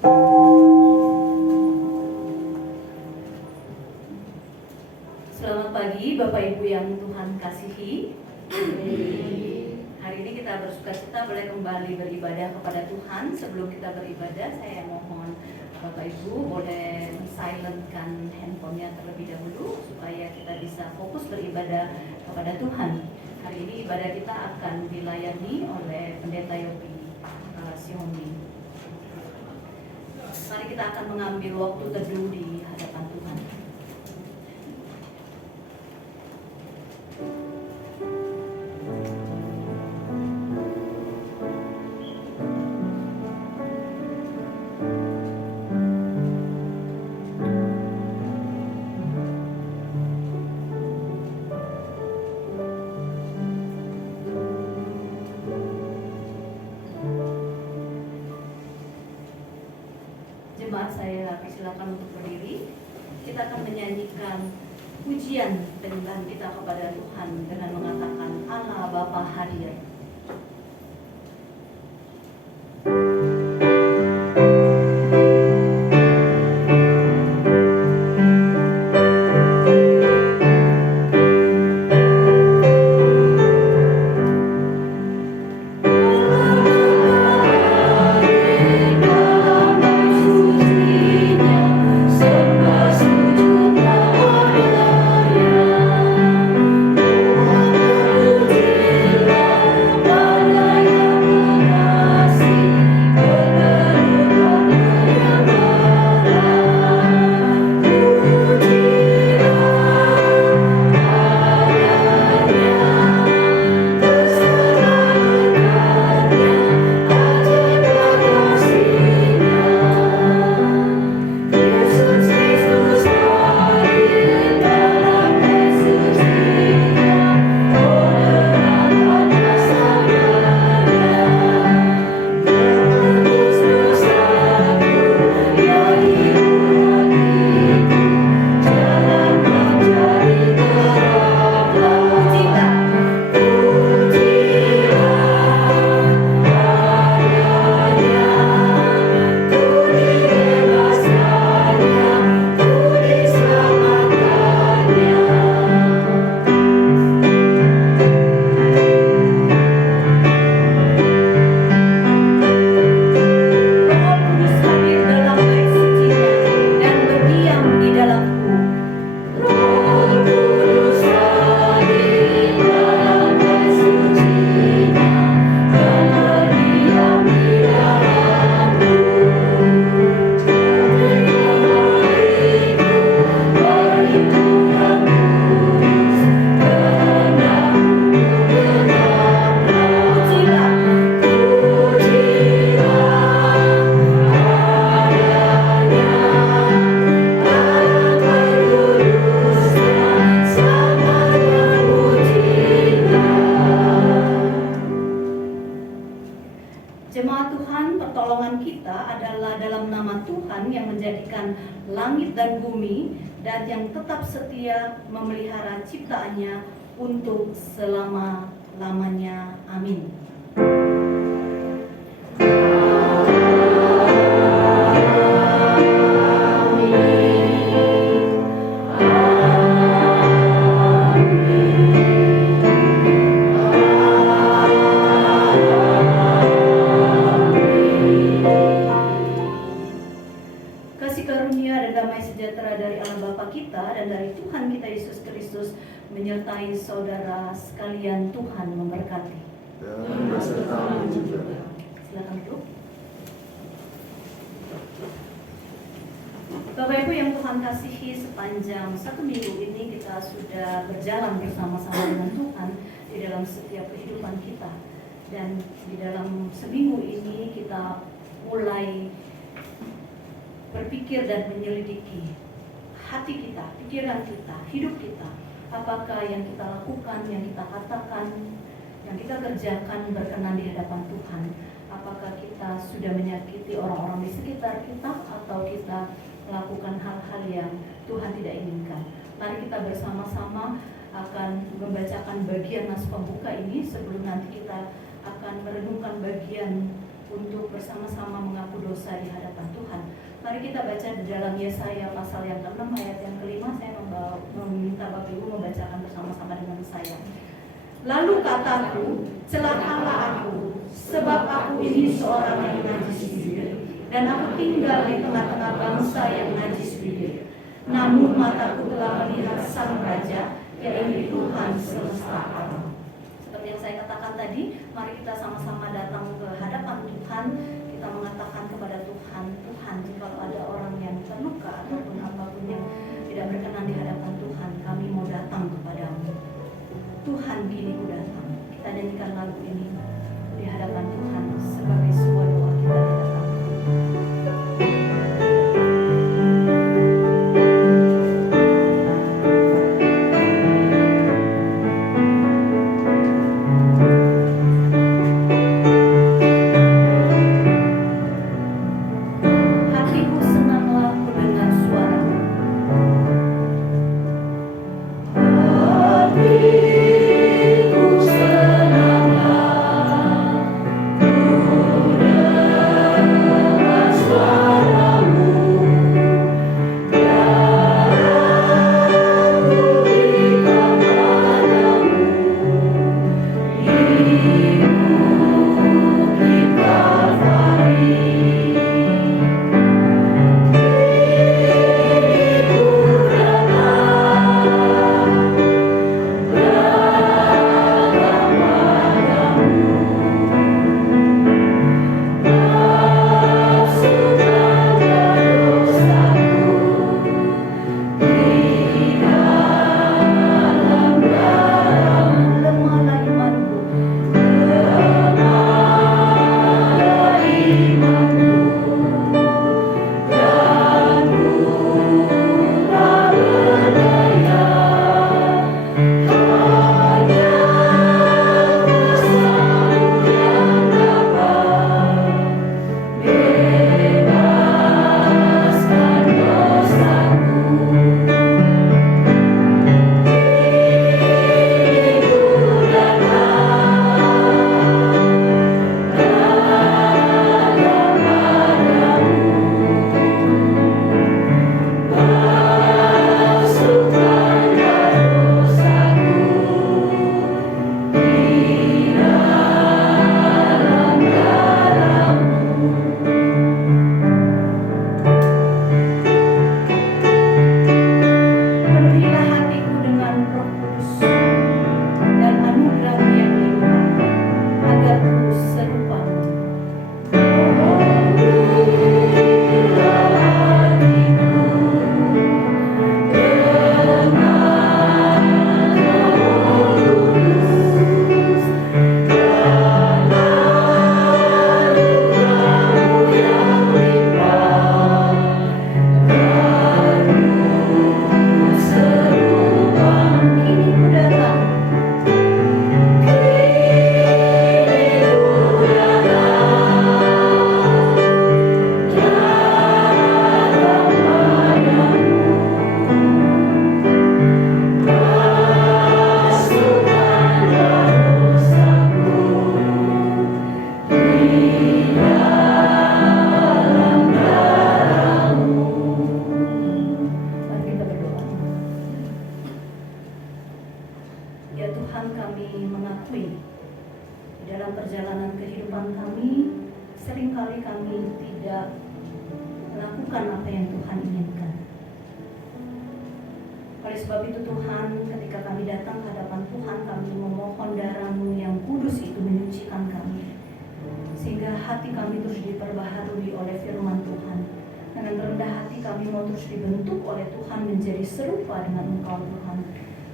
Selamat pagi Bapak Ibu yang Tuhan kasihi. Hari ini kita bersukacita boleh kembali beribadah kepada Tuhan. Sebelum kita beribadah, saya mohon Bapak Ibu boleh silentkan handphonenya terlebih dahulu supaya kita bisa fokus beribadah kepada Tuhan. Hari ini ibadah kita akan dilayani oleh Pendeta Yopi Siomi. Mari kita akan mengambil waktu teduh di hadapan Tuhan. Jemaat saya silakan untuk berdiri. Kita akan menyanyikan pujian penyembahan kita kepada Tuhan dengan mengatakan Allah Bapa hadir. Jemaat Tuhan, pertolongan kita adalah dalam nama Tuhan yang menjadikan langit dan bumi dan yang tetap setia memelihara ciptaannya untuk selama-lamanya. Amin. Menyertai saudara sekalian, Tuhan memberkati. Silakan duduk. Bapak Ibu yang Tuhan kasihi, sepanjang 1 minggu ini kita sudah berjalan bersama-sama dengan Tuhan di dalam setiap kehidupan kita. Dan di dalam seminggu ini kita mulai berpikir dan menyelidiki hati kita, pikiran kita, hidup kita. Apakah yang kita lakukan, yang kita katakan, yang kita kerjakan berkenan di hadapan Tuhan? Apakah kita sudah menyakiti orang-orang di sekitar kita atau kita melakukan hal-hal yang Tuhan tidak inginkan? Mari kita bersama-sama akan membacakan bagian nas pembuka ini sebelum nanti kita akan merenungkan bagian untuk bersama-sama mengaku dosa di hadapan Tuhan. Mari kita baca di dalam Yesaya pasal yang ke-6 ayat yang ke-5. Saya meminta Bapak Ibu membacakan bersama-sama dengan saya. Lalu kataku, celakalah aku, sebab aku ini seorang yang najis bibir, dan aku tinggal di tengah-tengah bangsa yang najis bibir. Namun mataku telah melihat Sang Raja, yaitu Tuhan semesta alam. Seperti yang saya katakan tadi, mari kita sama-sama datang ke hadapan Tuhan. Kita mengatakan kepada Tuhan, Tuhan, jika ada orang yang terluka ataupun apapun yang tidak berkenan di hadapan Tuhan, kami mau datang kepadamu. Tuhan, kini ku datang. Kita nyanyikan lagu ini di hadapan Tuhan sebagai sebuah doa kita di hadapan.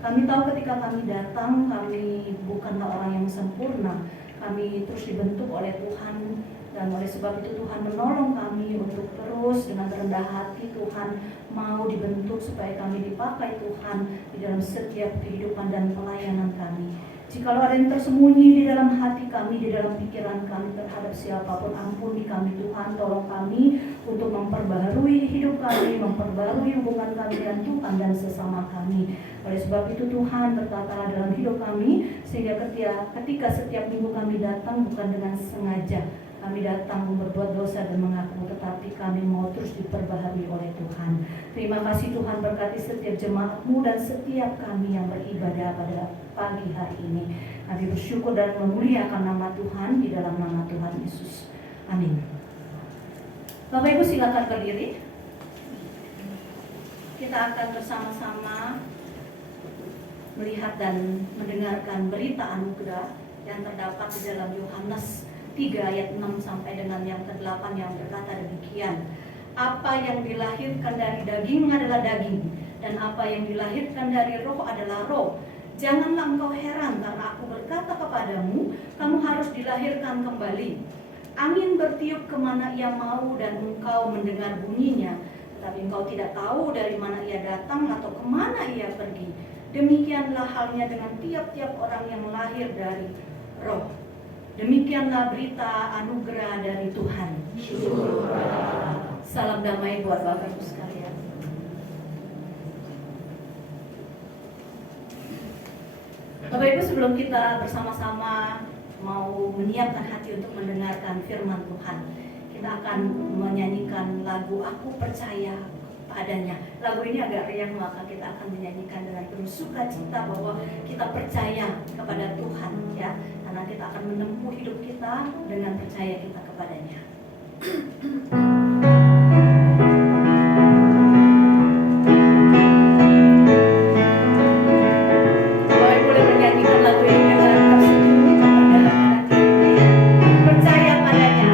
Kami tahu ketika kami datang, kami bukanlah orang yang sempurna. Kami terus dibentuk oleh Tuhan, dan oleh sebab itu Tuhan menolong kami untuk terus dengan rendah hati. Tuhan mau dibentuk supaya kami dipakai Tuhan di dalam setiap kehidupan dan pelayanan kami. Jikalau ada yang tersembunyi di dalam hati kami, di dalam pikiran kami terhadap siapapun, ampuni kami Tuhan. Tolong kami untuk memperbaharui hidup kami, memperbaharui hubungan kami dengan Tuhan dan sesama kami. Oleh sebab itu Tuhan berkatalah dalam hidup kami, sehingga ketika setiap minggu kami datang bukan dengan sengaja, Kami datang berbuat dosa dan mengaku, tetapi kami mau terus diperbaharui oleh Tuhan. Terima kasih Tuhan, berkati setiap jemaat-Mu dan setiap kami yang beribadah pada pagi hari ini. Kami bersyukur dan memuliakan nama Tuhan di dalam nama Tuhan Yesus. Amin. Bapak Ibu silakan berdiri. Kita akan bersama-sama melihat dan mendengarkan berita anugerah yang terdapat di dalam Yohanes 3 ayat 6 sampai dengan yang ke-8 yang berkata demikian. Apa yang dilahirkan dari daging adalah daging, dan apa yang dilahirkan dari roh adalah roh. Janganlah engkau heran karena aku berkata kepadamu, kamu harus dilahirkan kembali. Angin bertiup kemana ia mau dan engkau mendengar bunyinya, tetapi engkau tidak tahu dari mana ia datang atau kemana ia pergi. Demikianlah halnya dengan tiap-tiap orang yang lahir dari roh. Demikianlah berita anugerah dari Tuhan. Salam damai buat Bapak Ibu sekalian. Bapak Ibu, sebelum kita bersama-sama mau menyiapkan hati untuk mendengarkan firman Tuhan, kita akan menyanyikan lagu Aku Percaya Padanya. Lagu ini agak riang, maka kita akan menyanyikan dengan penuh sukacita bahwa kita percaya kepada Tuhan, ya. Karena kita akan menempuh hidup kita dengan percaya kita kepadanya. Bapak boleh menyanyikan lagu ini dengan tersenyum kepada anak kita, ya. Percaya padanya.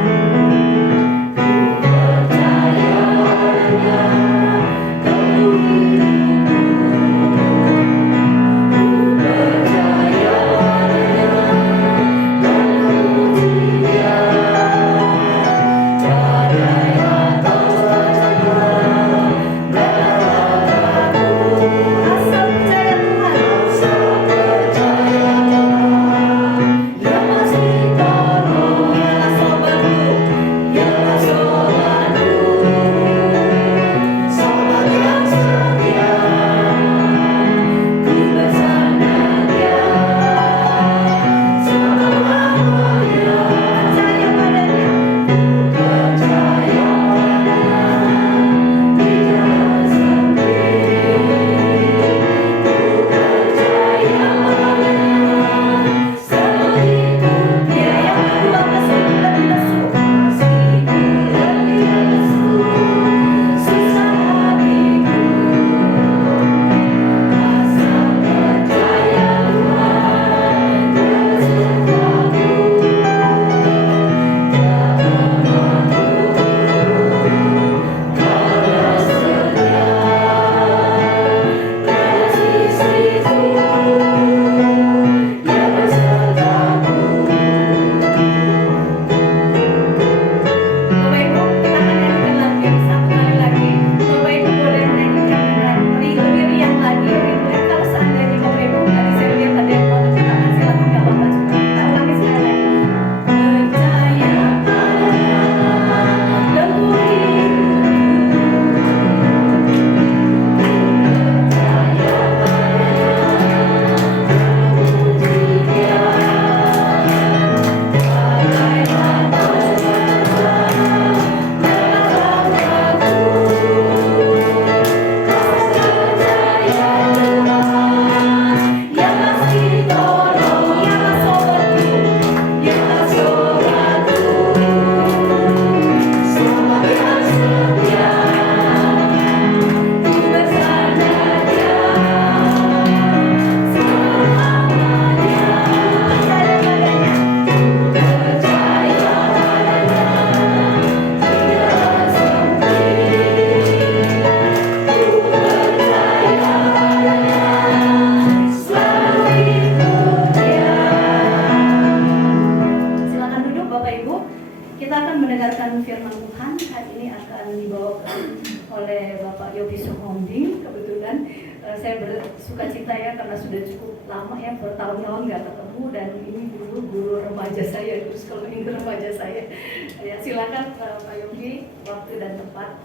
Saya bersuka cita ya karena sudah cukup lama ya, bertahun-tahun nggak ketemu, dan ini dulu guru remaja saya, terus kalau ini remaja saya. Ya silakan Pak Yogi, waktu dan tempat.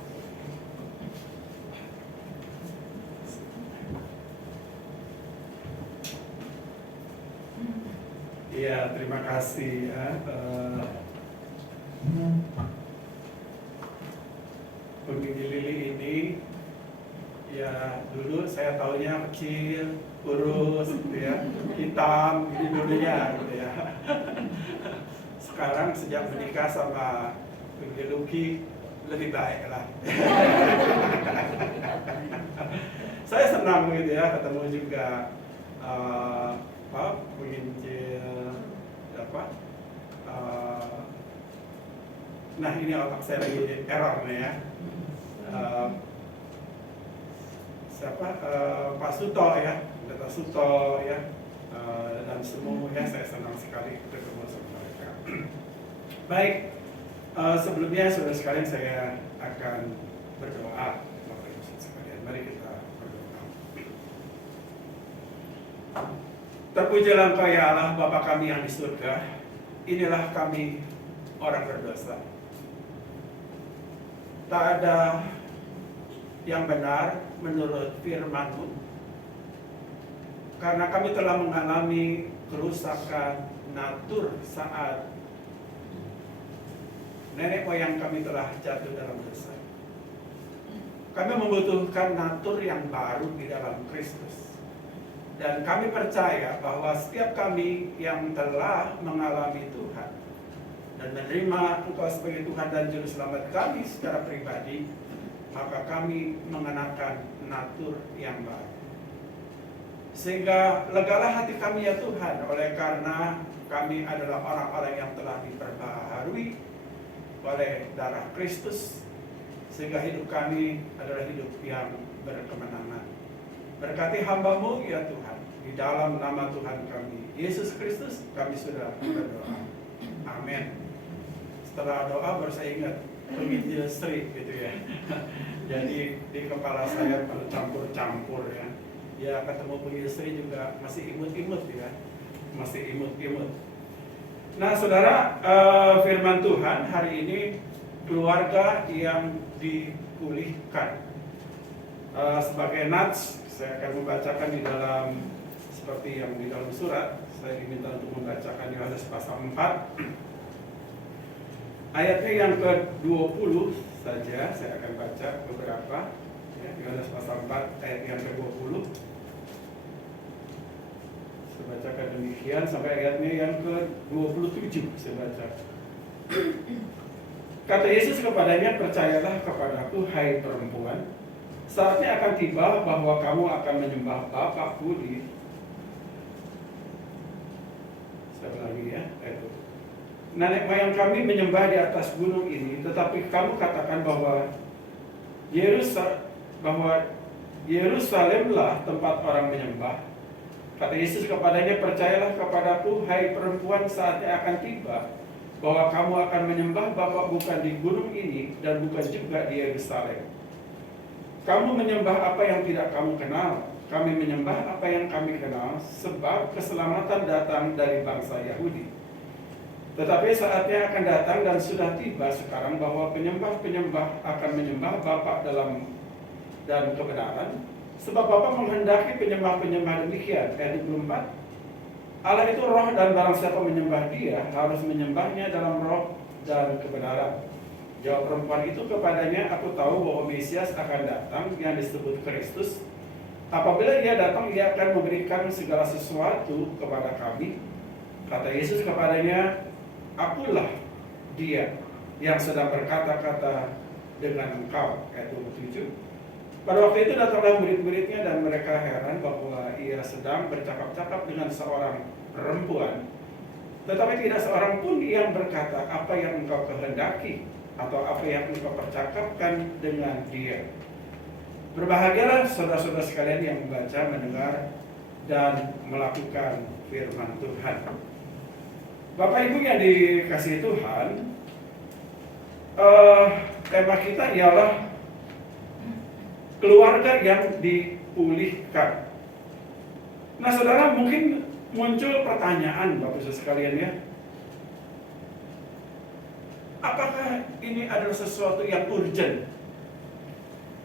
Iya, terima kasih ya. Begini Lili ini ya dulu saya tahunya kecil, kurus, gitu ya, hitam, gitu dulunya, gitu ya. Sekarang sejak menikah sama Lucky lebih baik lah. Saya senang gitu ya ketemu juga penginjil apa? Nah ini otak saya lagi error nih ya. Pak Suto ya, Pendeta Suto ya, dan semua ya, saya senang sekali ketemu sama mereka. Baik, sebelumnya saudara sekalian saya akan berdoa. Bapak Ibu sekalian, mari kita berdoa. Terpujilah Engkau ya Allah, Bapa kami yang di surga. Inilah kami orang berdosa. Tak ada yang benar menurut firman-Mu, karena kami telah mengalami kerusakan natur saat nenek moyang kami telah jatuh dalam dosa. Kami membutuhkan natur yang baru di dalam Kristus. Dan kami percaya bahwa setiap kami yang telah mengalami Tuhan dan menerima Engkau sebagai Tuhan dan Juru Selamat kami secara pribadi, maka kami mengenakan natur yang baru. Sehingga legalah hati kami ya Tuhan, oleh karena kami adalah orang-orang yang telah diperbaharui oleh darah Kristus, sehingga hidup kami adalah hidup yang berkemenangan. Berkati hamba-Mu ya Tuhan, di dalam nama Tuhan kami Yesus Kristus kami sudah berdoa. Amin. Setelah doa baru saya ingat penginjil Sri gitu ya. Jadi di kepala saya campur-campur ya. Ya ketemu penginjil Sri juga masih imut-imut ya, masih imut-imut. Nah saudara, firman Tuhan hari ini keluarga yang dipulihkan. Sebagai nats saya akan membacakan di dalam seperti yang di dalam surat. Saya diminta untuk membacakan Yohanes pasal 4 ayatnya yang ke-20 saja. Saya akan baca beberapa ya, Yohanes pasal 4 ayat yang ke-20. Saya bacakan demikian sampai ayatnya yang ke-27. Saya baca. Kata Yesus kepadanya, percayalah kepadaku hai perempuan, saatnya akan tiba bahwa kamu akan menyembah Bapakku di. Saya ulangi ya, itu. Nenek moyang kami menyembah di atas gunung ini, tetapi kamu katakan bahwa Yerusalemlah tempat orang menyembah. Kata Yesus kepadanya, percayalah kepadaku hai perempuan, saatnya akan tiba bahwa kamu akan menyembah Bapa bukan di gunung ini dan bukan juga di Yerusalem. Kamu menyembah apa yang tidak kamu kenal, kami menyembah apa yang kami kenal, sebab keselamatan datang dari bangsa Yahudi. Tetapi saatnya akan datang dan sudah tiba sekarang bahwa penyembah-penyembah akan menyembah Bapa dalam dan kebenaran, sebab Bapa menghendaki penyembah-penyembah demikian. Ayat 24. Allah itu roh dan barang siapa menyembah Dia harus menyembahnya dalam roh dan kebenaran. Jawab perempuan itu kepadanya, aku tahu bahwa Mesias akan datang yang disebut Kristus. Apabila Dia datang, Ia akan memberikan segala sesuatu kepada kami. Kata Yesus kepadanya, akulah Dia yang sedang berkata-kata dengan engkau. Ayat 27. Pada waktu itu datanglah murid-muridnya dan mereka heran bahwa ia sedang bercakap-cakap dengan seorang perempuan. Tetapi tidak seorang pun yang berkata, apa yang engkau kehendaki atau apa yang engkau percakapkan dengan dia. Berbahagialah saudara-saudara sekalian yang membaca, mendengar, dan melakukan firman Tuhan. Bapak Ibu yang dikasihi Tuhan, tema kita ialah keluarga yang dipulihkan. Nah saudara, mungkin muncul pertanyaan Bapak Ibu sekalian ya, apakah ini adalah sesuatu yang urgent?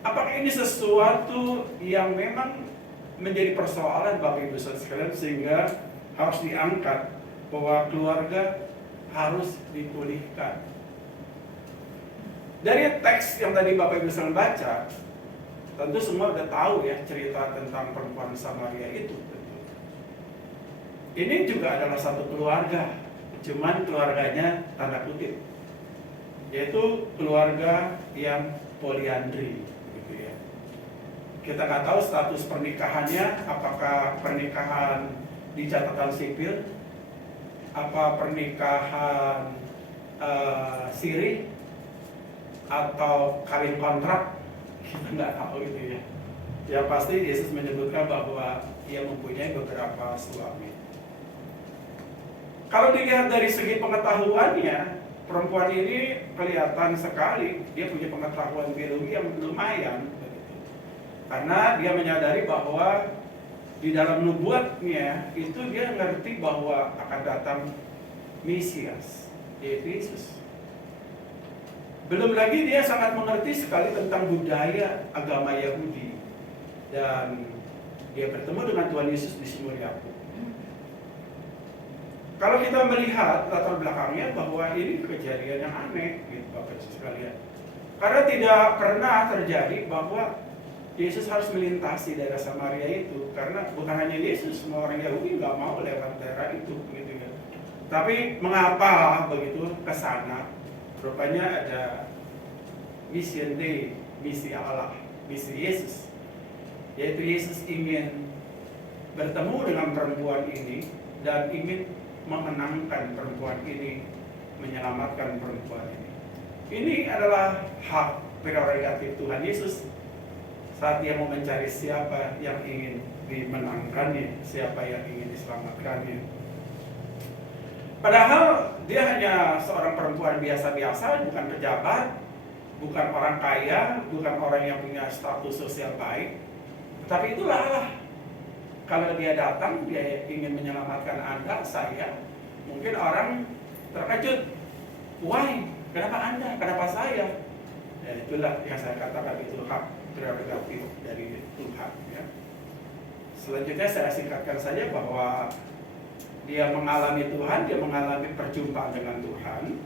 Apakah ini sesuatu yang memang menjadi persoalan Bapak Ibu sekalian sehingga harus diangkat bahwa keluarga harus dipulihkan? Dari teks yang tadi Bapak Ibu sedang baca, tentu semua udah tahu ya cerita tentang perempuan Samaria itu. Ini juga adalah satu keluarga, cuman keluarganya tanda kutip, yaitu keluarga yang poliandri, gitu ya. Kita nggak tahu status pernikahannya, apakah pernikahan di catatan sipil, apa pernikahan siri, atau kawin kontrak, kita nggak tahu gitu ya. Yang pasti Yesus menyebutkan bahwa ia mempunyai beberapa suami. Kalau dilihat dari segi pengetahuannya, perempuan ini kelihatan sekali dia punya pengetahuan biologi yang lumayan, begitu. Karena dia menyadari bahwa di dalam nubuatnya itu dia ngerti bahwa akan datang Mesias, yaitu Yesus. Belum lagi dia sangat mengerti sekali tentang budaya agama Yahudi, dan dia bertemu dengan Tuhan Yesus di sumur Yakub. Kalau kita melihat latar belakangnya bahwa ini kejadian yang aneh, gitu Bapak Ibu sekalian. Karena tidak pernah terjadi bahwa Yesus harus melintasi daerah Samaria itu, karena bukan hanya Yesus, semua orang Yahudi nggak mau lewat daerah itu, gitu kan. Tapi mengapa begitu ke sana? Rupanya ada mission day, misi Allah, misi Yesus, yaitu Yesus ingin bertemu dengan perempuan ini dan ingin memenangkan perempuan ini, menyelamatkan perempuan ini. Ini adalah hak prerogatif Tuhan Yesus saat dia mau mencari siapa yang ingin dimenangkannya, siapa yang ingin diselamatkannya. Padahal dia hanya seorang perempuan biasa-biasa, bukan pejabat, bukan orang kaya, bukan orang yang punya status sosial baik. Tetapi itulah Allah. Kalau dia datang, dia ingin menyelamatkan Anda, saya. Mungkin orang terkejut. Why? Kenapa Anda? Kenapa saya? Ya, itulah yang saya katakan, itu hak prerogatif dari Tuhan. Ya. Selanjutnya saya singkatkan saja bahwa dia mengalami Tuhan, dia mengalami perjumpaan dengan Tuhan.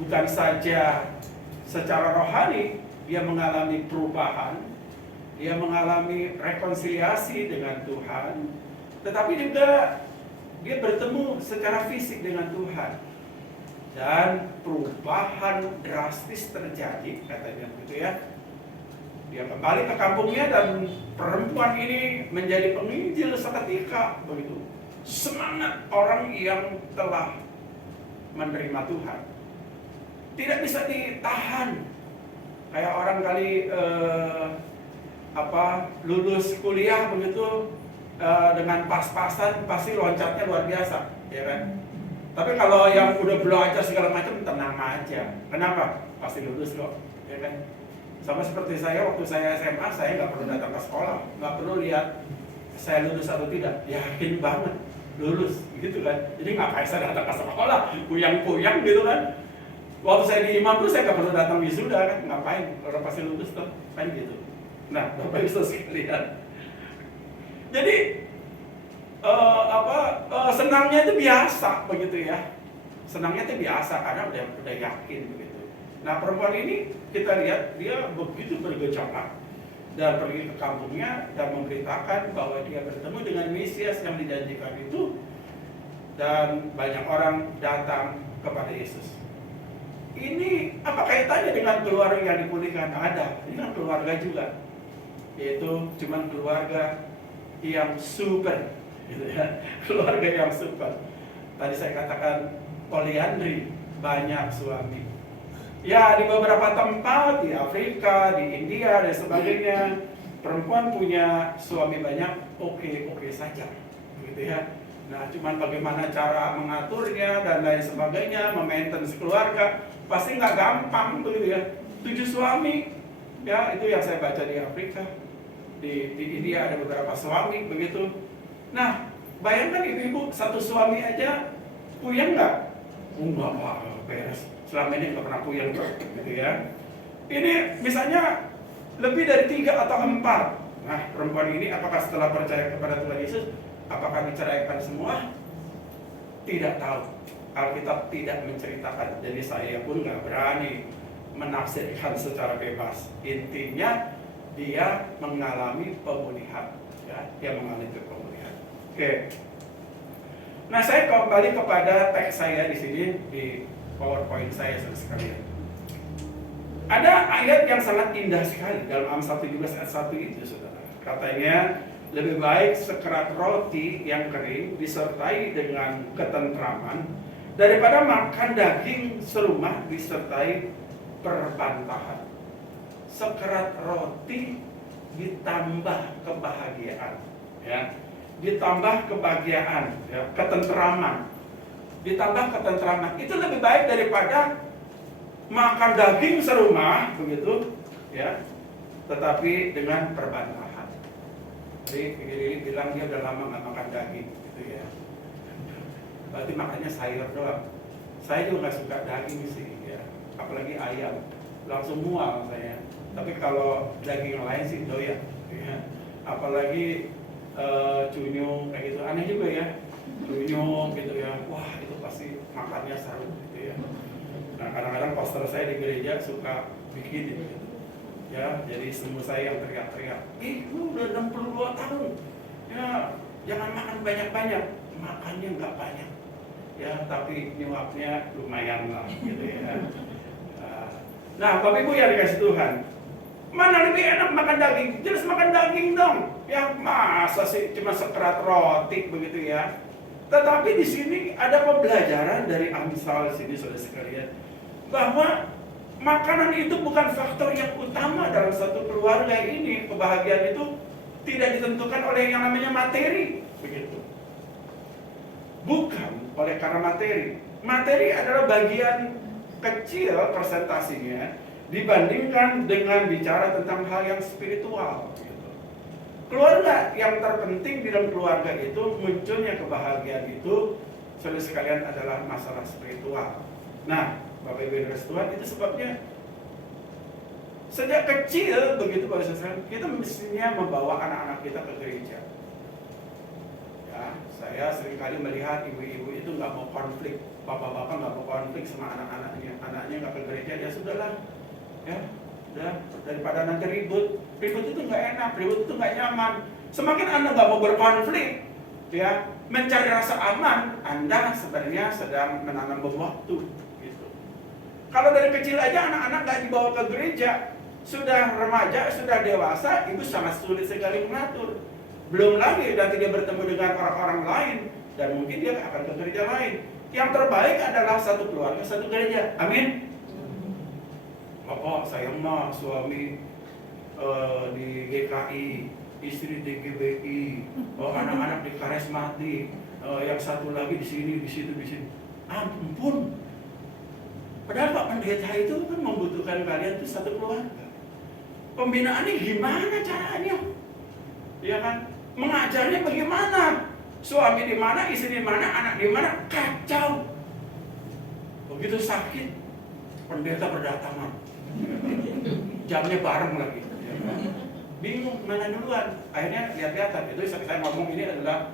Bukan saja secara rohani, dia mengalami perubahan, dia mengalami rekonsiliasi dengan Tuhan, tetapi juga dia bertemu secara fisik dengan Tuhan. Dan perubahan drastis terjadi, katanya begitu ya. Dia kembali ke kampungnya dan perempuan ini menjadi penginjil seketika, begitu. Semangat orang yang telah menerima Tuhan tidak bisa ditahan. Kayak orang kali lulus kuliah begitu dengan pas-pasan, pasti loncatnya luar biasa, ya kan? Tapi kalau yang udah belajar segala macam, tenang aja. Kenapa? Pasti lulus kok, ya kan? Sama seperti saya waktu saya SMA, saya nggak perlu datang ke sekolah, nggak perlu lihat saya lulus atau tidak, yakin banget lulus, gitu kan? Jadi ngapain saya datang ke sekolah, puyang-puyang gitu kan? Waktu saya di imam tuh saya nggak perlu datang wisuda kan, ngapain? Orang pasti lulus tuh, kan gitu. Nah, Bapak Ibu sekalian, jadi senangnya itu biasa begitu ya, senangnya itu biasa karena udah yakin begitu. Nah, perempuan ini kita lihat dia begitu bergejolak dan pergi ke kampungnya dan memberitakan bahwa dia bertemu dengan Mesias yang dijanjikan itu, dan banyak orang datang kepada Yesus. Ini apa kaitannya dengan keluarga yang dipulihkan? Ada, ini kan keluarga juga, yaitu cuman keluarga yang super, gitu ya. Keluarga yang super. Tadi saya katakan poliandri, banyak suami. Ya, di beberapa tempat di Afrika, di India dan sebagainya, perempuan punya suami banyak, oke saja, gitu ya. Nah, cuman bagaimana cara mengaturnya dan lain sebagainya, memaintain keluarga, pasti nggak gampang begitu ya. 7 suami, ya itu yang saya baca di Afrika. Di India ada beberapa suami begitu. Nah, bayangkan ibu-ibu 1 suami aja puyeng nggak? Enggak, beres. Selama ini nggak pernah puyeng gitu ya. Ini misalnya lebih dari 3 atau 4. Nah, perempuan ini apakah setelah percaya kepada Tuhan Yesus, apakah diceraikan semua? Tidak tahu. Alkitab tidak menceritakan. Jadi saya pun nggak berani menafsirkan secara bebas. Intinya dia mengalami pemulihan, ya, dia mengalami pemulihan. Oke. Nah, saya kembali kepada teks saya di sini di PowerPoint saya sekalian. Ada ayat yang sangat indah sekali dalam Amsal 17 ayat 1 itu, saudara. Katanya, lebih baik sekerat roti yang kering disertai dengan ketentraman daripada makan daging serumah disertai perbantahan. Sekerat roti ditambah kebahagiaan, ya, ditambah kebahagiaan, ya, ketentraman, ditambah ketentraman. Itu lebih baik daripada makan daging serumah, begitu, ya, tetapi dengan perbantahan. Jadi bilang dia udah lama nggak makan daging, gitu ya. Berarti makannya sayur doang. Saya juga nggak suka daging sih, ya. Apalagi ayam, langsung mual saya. Tapi kalau daging lain sih doyan, ya. Apalagi cunyung kayak gitu, aneh juga ya. Cunyung gitu ya, wah itu pasti makannya seru, gitu ya. Nah, kadang-kadang pastor saya di gereja suka bikin gitu. Ya, jadi semua saya yang teriak-teriak, lu udah 62 tahun, ya jangan makan banyak-banyak. Makannya nggak banyak, ya, tapi nyuapnya lumayan lah, gitu ya. Nah, Bapak Ibu yang dikasih Tuhan, mana lebih enak makan daging? Jelas makan daging dong. Ya, masa sih cuma sekerat roti begitu ya. Tetapi di sini ada pembelajaran dari Amsal sini, saudara sekalian, bahwa makanan itu bukan faktor yang utama dalam satu keluarga ini. Kebahagiaan itu tidak ditentukan oleh yang namanya materi, begitu. Bukan oleh karena materi. Materi adalah bagian kecil persentasinya dibandingkan dengan bicara tentang hal yang spiritual, begitu. Keluarga yang terpenting di dalam keluarga itu, munculnya kebahagiaan itu, saudara sekalian, adalah masalah spiritual. Nah, Bapak Ibu yang dikasih Tuhan, itu sebabnya sejak kecil begitu, Bapak Ibu, kita mestinya membawa anak-anak kita ke gereja. Ya, saya seringkali melihat ibu-ibu itu nggak mau konflik, bapak-bapak nggak mau konflik sama anaknya nggak ke gereja, ya sudahlah, ya, udah, daripada nanti ribut itu nggak enak, ribut itu nggak nyaman. Semakin Anda nggak mau berkonflik, ya, mencari rasa aman, Anda sebenarnya sedang menanam bom waktu. Kalau dari kecil aja anak-anak nggak dibawa ke gereja, sudah remaja, sudah dewasa, ibu sangat sulit sekali mengatur. Belum lagi nanti dia bertemu dengan orang-orang lain, dan mungkin dia akan ke gereja lain. Yang terbaik adalah satu keluarga, satu gereja. Amin. Bapak, saya mah suami di GKI, istri di GBI, anak-anak di Karismatik, yang satu lagi di sini, di situ, di sini. Ampun. Padahal Pak Pendeta itu kan membutuhkan kalian itu satu keluarga. Pembinaannya gimana caranya? Ya kan? Mengajarnya bagaimana? Suami di mana, istri di mana, anak di mana? Kacau. Begitu sakit, pendeta berdatangan. Jamnya bareng lagi. Ya kan? Bingung mana duluan. Akhirnya lihat-lihatan. Itu saya ngomong ini adalah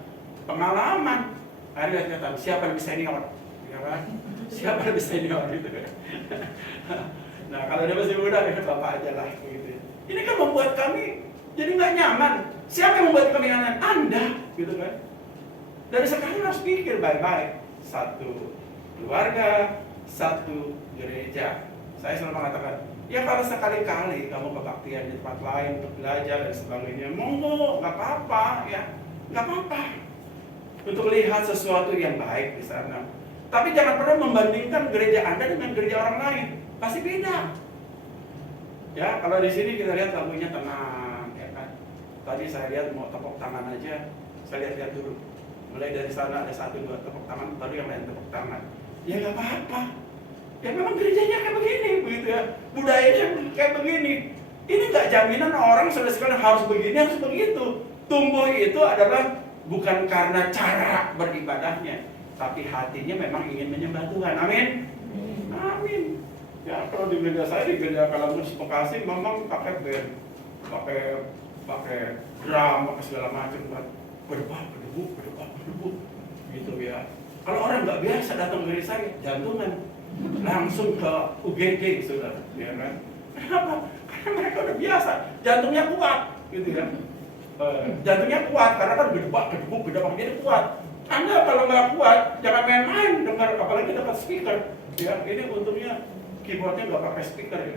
pengalaman. Akhirnya lihat-lihatan siapa yang lebih senior. Ya kan? Siapa lebih senior gitu kan. Nah, kalau dia masih muda, ya bapak aja lah gitu. Ini kan membuat kami jadi nggak nyaman. Siapa yang membuat kami nyaman? Anda, gitu kan. Dari sekarang harus pikir baik-baik. Satu keluarga, satu gereja. Saya selalu mengatakan, ya kalau sekali-kali kamu kebaktian di tempat lain untuk belajar dan sebagainya, monggo, nggak apa-apa, ya, nggak apa-apa. Untuk lihat sesuatu yang baik di sana. Tapi jangan pernah membandingkan gereja Anda dengan gereja orang lain. Pasti beda. Ya, kalau di sini kita lihat lampunya tenang, ya kan. Tadi saya lihat mau tepuk tangan aja, saya lihat dulu. Mulai dari sana ada 1, 2 tepuk tangan, baru yang lain tepuk tangan. Ya nggak apa-apa. Ya memang gerejanya kayak begini, begitu ya. Budayanya kayak begini. Ini nggak jaminan orang sudah sekalian harus begini, harus begitu. Tumbuh itu adalah bukan karena cara beribadahnya, tapi hatinya memang ingin menyembah Tuhan. Amin. Amin. Ya, kalau di gereja saya, di gereja Kalamus Bekasi, memang pakai band, pakai drum, pakai segala macam, berdebu, gitu ya. Kalau orang nggak biasa datang ke gereja saya, jantungan. langsung ke UGD, saudara, ya kan? Kenapa? Karena mereka udah biasa, jantungnya kuat, gitu ya. Jantungnya kuat karena kan gedebak, jadi kuat. Anda kalau nggak kuat, jangan main-main dengar, apalagi dapat speaker. Ya, ini untungnya keyboardnya nggak pakai speaker ya.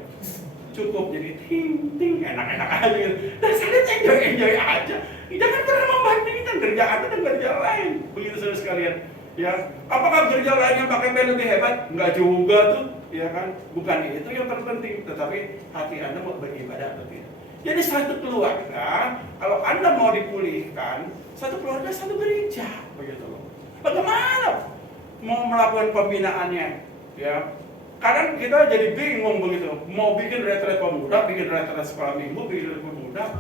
Cukup jadi ting enak-enak aja gitu. Dan saya enjoy aja. Jangan pernah membandingkan kerja Anda dengan kerja lain. Begitu saudara sekalian. Ya, apakah kerja lain yang pakai band lebih hebat? Enggak juga tuh, ya kan? Bukan itu yang terpenting, tetapi hati Anda mau beribadah atau tidak. Jadi satu keluarga, kalau Anda mau dipulihkan, satu keluarga satu gereja, begitu loh. Bagaimana mau melakukan pembinaannya? Ya, kadang kita jadi bingung begitu. Mau bikin retret pemuda, bikin retret sekolah minggu, bikin pemuda.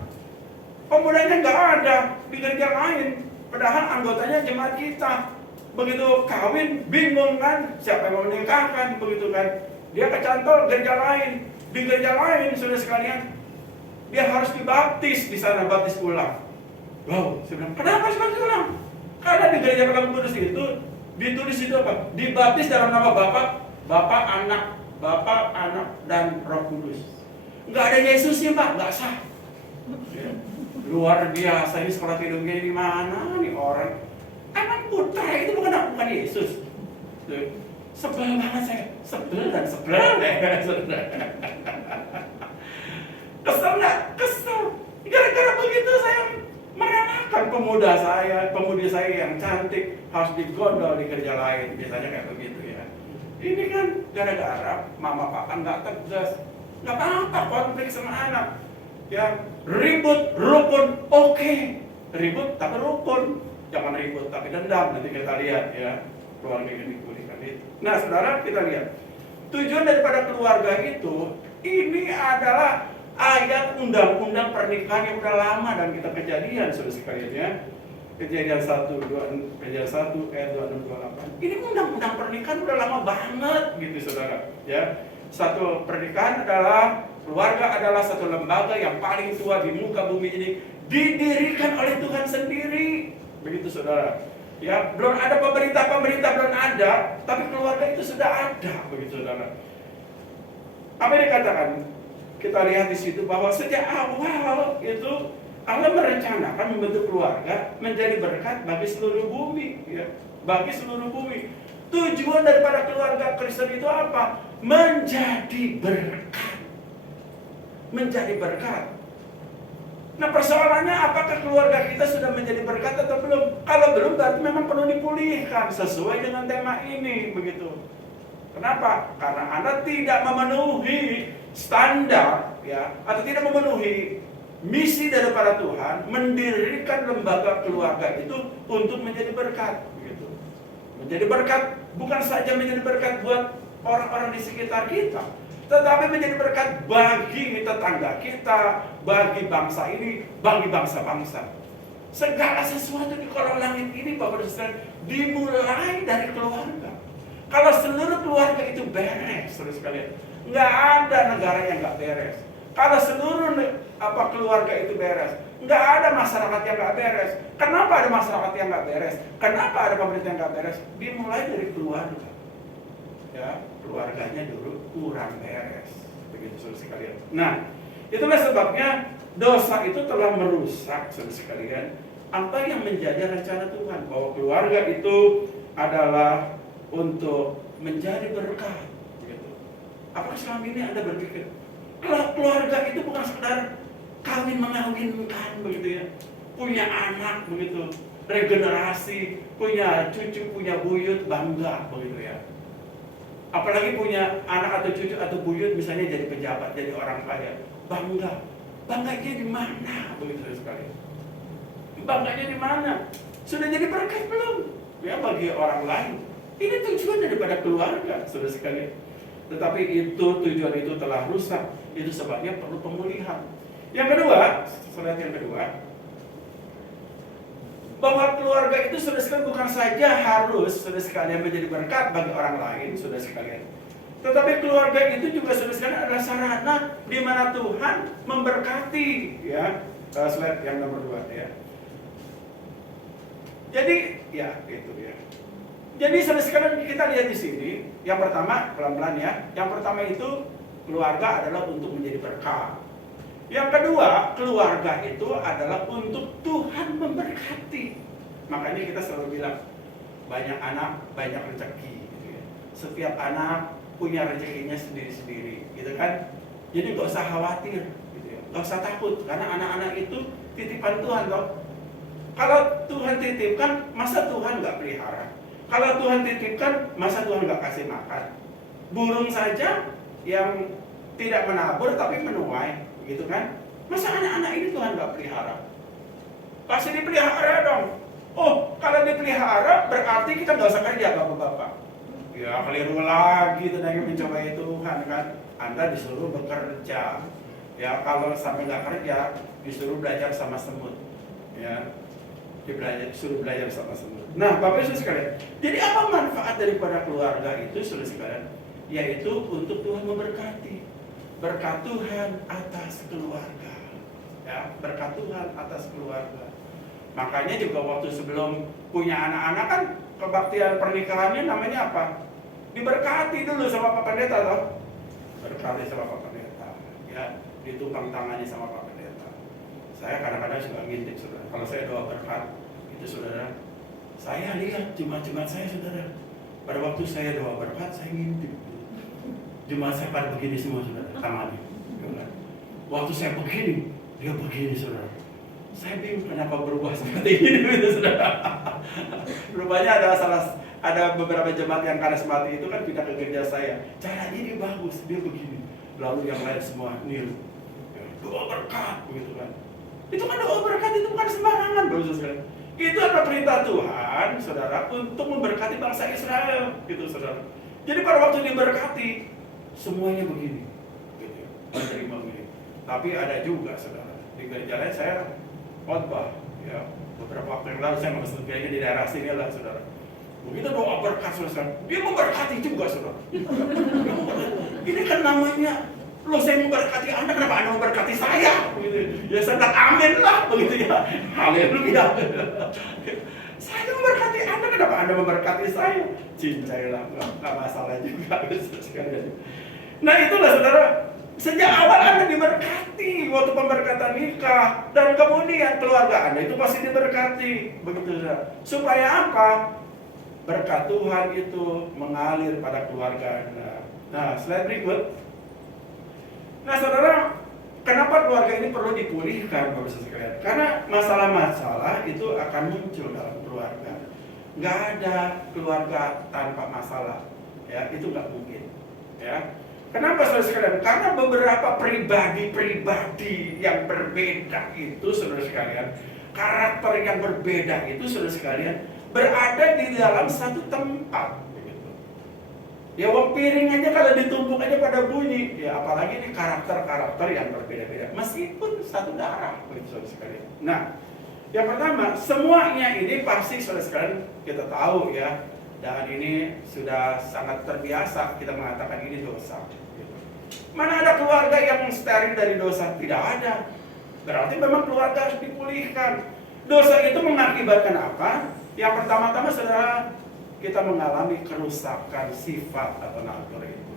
Pemudanya nggak ada di gereja lain. Padahal anggotanya jemaat kita. Begitu kawin, bingung kan? Siapa yang mau menikahkan, begitu kan? Dia kecantol gereja lain. Di gereja lain, saudara sekalian, dia harus dibaptis di sana, baptis ulang. Wow, saya bilang, kenapa harus baptis ulang? Karena di gereja Katolik Kudus itu ditulis itu apa? Dibaptis dalam nama Bapa, Anak, dan Roh Kudus. Nggak ada Yesusnya, Pak, nggak sah. Ya. Luar biasa, ini sekolah hidupnya di mana nih orang? Anak putra itu bukan Yesus. Sebel banget saya, sebel. Kesel nggak? Kesel. Gara-gara begitu saya merelakan pemudi saya yang cantik harus digondol di kerja lain. Biasanya kayak begitu ya. Ini kan gara-gara mama papa nggak tegas. Nggak apa-apa konflik sama anak. Ya, ribut, rukun, oke. Ribut tapi rukun. Jangan ribut tapi dendam. Nanti kita lihat ya keluarga yang dipulihkan itu. Nah, saudara, kita lihat tujuan daripada keluarga itu ini adalah ayat undang-undang pernikahan yang udah lama dan kita kejadian saudara sekalian ya. Kejadian 1 ayat 26-28. Ini undang-undang pernikahan udah lama banget gitu saudara ya. Satu pernikahan adalah keluarga adalah satu lembaga yang paling tua di muka bumi ini, didirikan oleh Tuhan sendiri. Begitu saudara. Ya, belum ada pemerintah belum ada, tapi keluarga itu sudah ada, begitu saudara. Apa yang dikatakan? Kita lihat di situ bahwa sejak awal itu Allah merencanakan membentuk keluarga menjadi berkat bagi seluruh bumi, ya, bagi seluruh bumi. Tujuan daripada keluarga Kristen itu apa? Menjadi berkat. Menjadi berkat. Nah, persoalannya apakah keluarga kita sudah menjadi berkat atau belum? Kalau belum, berarti memang perlu dipulihkan sesuai dengan tema ini, begitu. Kenapa? Karena Anda tidak memenuhi standar, ya, atau tidak memenuhi misi daripada Tuhan mendirikan lembaga keluarga itu untuk menjadi berkat, begitu. Menjadi berkat bukan saja menjadi berkat buat orang-orang di sekitar kita, tetapi menjadi berkat bagi tetangga kita, bagi bangsa ini, bagi bangsa-bangsa. Segala sesuatu di kolong langit ini, Bapak dan Saudara, dimulai dari keluarga. Kalau seluruh keluarga itu beres, saudara sekalian, nggak ada negara yang nggak beres. Kalau seluruh keluarga itu beres, nggak ada masyarakat yang nggak beres. Kenapa ada masyarakat yang nggak beres? Kenapa ada pemerintah yang nggak beres? Dimulai dari keluarga. Ya, keluarganya dulu kurang beres, begitu saudara sekalian. Nah, itulah sebabnya dosa itu telah merusak saudara sekalian apa yang menjadi rencana Tuhan, bahwa keluarga itu adalah untuk menjadi berkat, begitu. Apakah selama ini Anda berpikir kalau keluarga itu bukan sekedar kawin mengawinkan, begitu ya, punya anak, begitu, regenerasi, punya cucu, punya buyut, bangga, begitu ya. Apalagi punya anak atau cucu atau buyut misalnya jadi pejabat, jadi orang kaya, bangga. Bangganya di mana, begitu sekali? Bangganya di mana? Sudah jadi berkat belum? Ya, bagi orang lain. Ini tujuan daripada keluarga, saudara sekalian. Tetapi itu tujuan itu telah rusak. Itu sebabnya perlu pemulihan. Yang kedua, slide yang kedua, bahwa keluarga itu saudara sekalian bukan saja harus saudara sekalian menjadi berkat bagi orang lain, saudara sekalian. Tetapi keluarga itu juga saudara sekalian adalah sarana di mana Tuhan memberkati, ya. Slide yang nomor 2 ya. Jadi, ya itu ya. Jadi sekarang kita lihat di sini, yang pertama pelan-pelan ya. Yang pertama itu keluarga adalah untuk menjadi berkah. Yang kedua, keluarga itu adalah untuk Tuhan memberkati. Makanya kita selalu bilang banyak anak, banyak rezeki. Gitu ya. Setiap anak punya rezekinya sendiri-sendiri, gitu kan? Jadi nggak usah khawatir, gitu ya. Nggak usah takut, karena anak-anak itu titipan Tuhan, toh. Kalau Tuhan titipkan, masa Tuhan nggak pelihara? Kalau Tuhan titipkan, masa Tuhan nggak kasih makan? Burung saja yang tidak menabur tapi menuai, gitu kan? Masa anak-anak ini Tuhan nggak pelihara? Pasti dipelihara dong. Oh, kalau dipelihara berarti kita nggak usah kerja, bapak-bapak. Ya, keliru lagi tentang mencobai Tuhan kan? Anda disuruh bekerja. Ya, kalau sampai nggak kerja, disuruh belajar sama semut. Ya, disuruh belajar sama semut. Nah, Bapak Ibu sekalian, jadi apa manfaat daripada keluarga itu, saudara sekalian? Yaitu untuk Tuhan memberkati. Berkat Tuhan atas keluarga. Ya, berkat Tuhan atas keluarga. Makanya juga waktu sebelum punya anak-anak kan kebaktian pernikahannya namanya apa? Diberkati dulu sama Pak Pendeta toh. Berkati sama Pak Pendeta. Ya, ditumpang tangannya sama Pak Pendeta. Saya kadang-kadang suka ngintip, saudara. Kalau saya doa berkat, itu saudara, saya lihat jemaat-jemaat saya, saudara. Pada waktu saya doa berkat, saya ngintip. Jemaat saya pada begini semua, saudara, tangannya. Waktu saya begini, dia begini, saudara. Saya bingung kenapa berubah seperti ini, saudara. Rupanya ada beberapa jemaat yang karismatik itu kan pindah ke gereja saya. Caranya dia bagus, dia begini. Lalu yang lain semua niru. Doa berkat, begitu kan. Itu kan doa berkat, itu bukan sembarangan, saudara. Itu adalah perintah Tuhan, saudara, untuk memberkati bangsa Israel, gitu, saudara. Jadi pada waktu diberkati, semuanya begini, gitu, menerima begini. Tapi ada juga, saudara, di gereja lain saya khotbah, ya, beberapa waktu yang lalu saya masuk gereja di daerah sini lah, saudara. Begitu doa berkat, saudara, dia memberkati juga, saudara. Ini kan namanya, loh, saya memberkati Anda, kenapa Anda memberkati saya? Begitu. Ya sedang amin lah, begitu ya. Haleluya. Saya memberkati Anda, kenapa Anda memberkati saya? Cincailah, nggak masalah juga. Nah itulah, saudara, sejak awal Anda diberkati waktu pemberkatan nikah, dan kemudian keluarga Anda itu pasti diberkati, begitu, saudara. Supaya apa? Berkat Tuhan itu mengalir pada keluarga Anda. Nah, slide berikut. Nah, saudara, kenapa keluarga ini perlu dipulihkan, Bapak Ibu sekalian? Karena masalah-masalah itu akan muncul dalam keluarga. Nggak ada keluarga tanpa masalah, ya, itu nggak mungkin, ya. Kenapa, saudara sekalian? Karena beberapa pribadi-pribadi yang berbeda itu, saudara sekalian, karakter yang berbeda itu, saudara sekalian, berada di dalam satu tempat. Ya, wong piring aja kalau ditumpuk aja pada bunyi. Ya, apalagi ini karakter-karakter yang berbeda-beda. Meskipun satu darah, begitu, saudara sekalian. Nah, yang pertama, semuanya ini pasti, saudara sekalian, kita tahu ya. Dan ini sudah sangat terbiasa kita mengatakan ini dosa. Mana ada keluarga yang steril dari dosa? Tidak ada. Berarti memang keluarga harus dipulihkan. Dosa itu mengakibatkan apa? Yang pertama-tama, saudara, kita mengalami kerusakan sifat atau natur itu,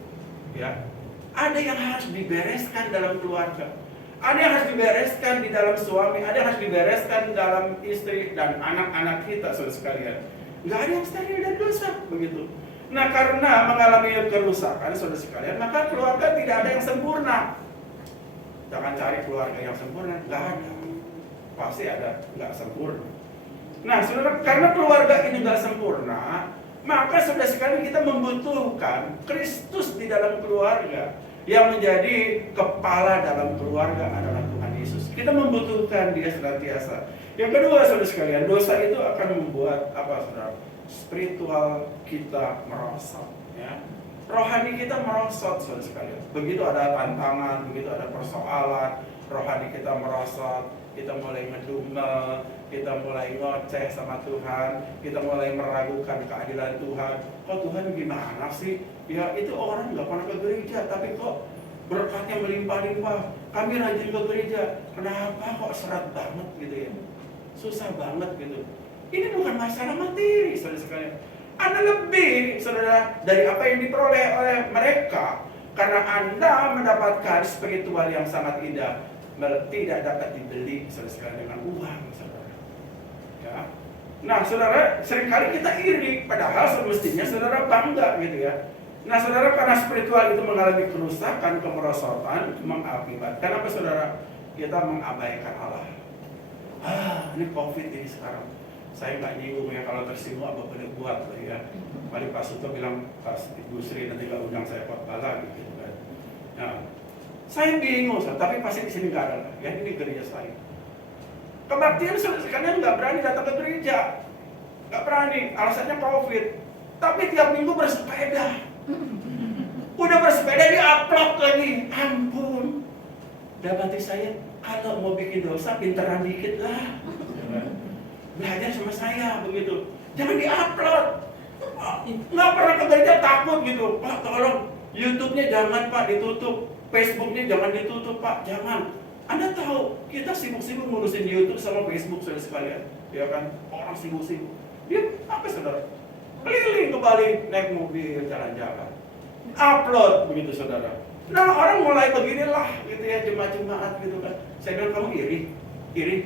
ya. Ada yang harus dibereskan dalam keluarga, ada yang harus dibereskan di dalam suami, ada yang harus dibereskan dalam istri dan anak-anak kita, saudara sekalian. Nggak ada yang steril dari dosa, begitu. Nah, karena mengalami kerusakan, saudara sekalian, maka keluarga tidak ada yang sempurna. Jangan cari keluarga yang sempurna, nggak ada. Pasti ada nggak sempurna. Nah, saudara, karena keluarga ini nggak sempurna, maka saudara sekalian kita membutuhkan Kristus di dalam keluarga. Yang menjadi kepala dalam keluarga adalah Tuhan Yesus. Kita membutuhkan Dia senantiasa. Yang kedua, saudara sekalian, dosa itu akan membuat apa, saudara? Spiritual kita merosot, ya. Rohani kita merosot, saudara sekalian. Begitu ada tantangan, begitu ada persoalan, rohani kita merosot. Kita mulai ngedumel, kita mulai ngoceh sama Tuhan, kita mulai meragukan keadilan Tuhan. Kok Tuhan gimana sih? Ya, itu orang nggak pernah ke gereja, tapi kok berkatnya melimpah-limpah. Kami rajin ke gereja, kenapa kok serat banget gitu ya? Susah banget gitu. Ini bukan masalah materi, saudara sekalian. Anda lebih, saudara, dari apa yang diperoleh oleh mereka. Karena Anda mendapatkan spiritual yang sangat indah, tidak dapat dibeli saudara dengan uang, saudara. Ya. Nah, saudara, seringkali kita iri, padahal semestinya saudara bangga gitu ya. Nah, saudara, karena spiritual itu mengalami kerusakan, kemerosotan, mengakibatkan apa, saudara? Kita mengabaikan Allah. Ini COVID ini sekarang. Saya nggak nyinggung ya, kalau tersinggung apa boleh buat lah ya. Paling Pak Suto bilang, Pak Ibu Sri nanti nggak undang saya khotbah lagi gitu kan. Nah, saya bingung, tapi pasti di sini nggak ada lah. Ya, ini gereja saya. Kebaktian kalian nggak berani datang ke gereja, nggak berani, alasannya COVID. Tapi tiap minggu bersepeda. Udah bersepeda di-upload lagi, ampun. Dan nanti saya kalau mau bikin dosa pinteran dikit lah. Belajar sama saya begitu. Jangan di-upload. Nggak pernah ke gereja takut gitu. Pak tolong YouTube-nya jangan Pak ditutup, Facebook-nya jangan ditutup Pak, jangan. Anda tahu kita sibuk-sibuk ngurusin YouTube sama Facebook saudara sekalian, ya kan? Orang sibuk-sibuk. Dia apa saudara? Keliling ke Bali naik mobil jalan-jalan, upload begitu saudara. Nah orang mulai beginilah gitu ya, jemaat-jemaat gitu kan. Saya bilang kamu iri,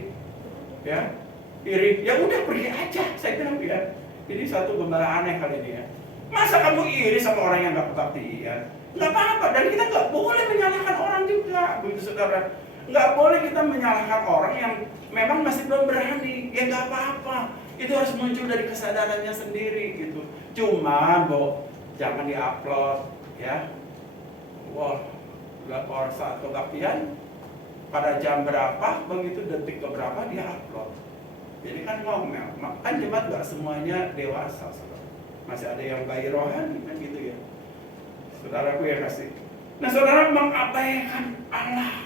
ya. Iri, ya udah pergi aja, saya bilang ya. Ini satu gembala aneh kali ini ya. Masa kamu iri sama orang yang nggak kebaktian? Nggak apa-apa, dan kita nggak boleh menyalahkan orang juga, begitu saudara. Nggak boleh kita menyalahkan orang yang memang masih belum berani, ya nggak apa-apa. Itu harus muncul dari kesadarannya sendiri gitu. Cuma, jangan diupload ya. Wah, lapor saat kebaktian pada jam berapa, begitu detik keberapa dia upload. Jadi kan ngomel, kan jemaat nggak semuanya dewasa, saudara. Masih ada yang bayi rohani kan gitu ya. Saudaraku ya kasih. Nah saudara mengabaikan Allah.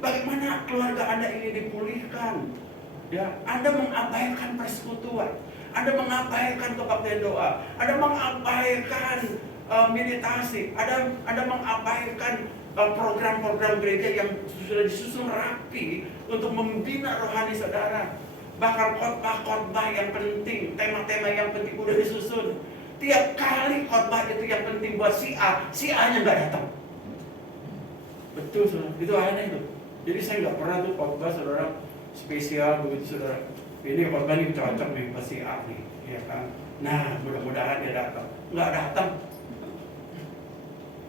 Bagaimana keluarga Anda ini dipulihkan? Ya, Anda mengabaikan persekutuan, Anda mengabaikan kebaktian doa, Anda mengabaikan meditasi, Anda mengabaikan program-program gereja yang sudah disusun rapi untuk membina rohani saudara. Bahkan khotbah-khotbah yang penting, tema-tema yang penting udah disusun. Tiap kali khotbah itu yang penting buat si A-nya nggak datang. Betul, saudara. Itu aneh tuh. Jadi saya nggak pernah tuh khotbah saudara spesial begitu saudara. Ini khotbah ini cocok nih buat si A nih, ya kan. Nah, mudah-mudahan dia datang. Nggak datang.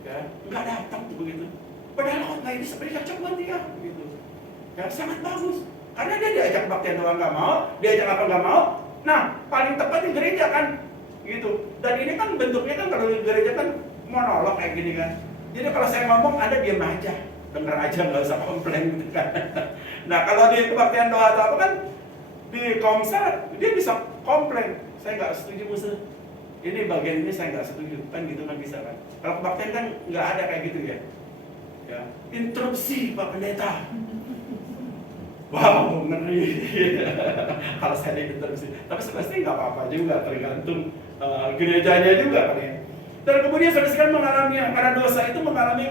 Ya, nggak datang begitu. Padahal khotbah ini sebenarnya cocok buat dia, begitu. Ya, sangat bagus. Karena dia diajak baktian doa nggak mau, diajak apa nggak mau. Nah, paling tepat di gereja kan, gitu. Dan ini kan bentuknya kan kalau di gereja kan monolog kayak gini kan. Jadi kalau saya ngomong, Anda diam aja, dengar aja, nggak usah komplain gitu kan. Nah, kalau di kebaktian doa atau apa kan, di komsel dia bisa komplain. Saya nggak setuju musuh. Ini bagian ini saya nggak setuju, kan gitu kan bisa kan. Kalau kebaktian kan nggak ada kayak gitu ya. Ya, interupsi Pak Pendeta. Wow, ngeri. Kalau saya diinterupsi. Tapi sebenarnya nggak apa-apa juga, tergantung gerejanya juga kan ya. Dan kemudian saudara sekalian mengalami, karena dosa itu mengalami,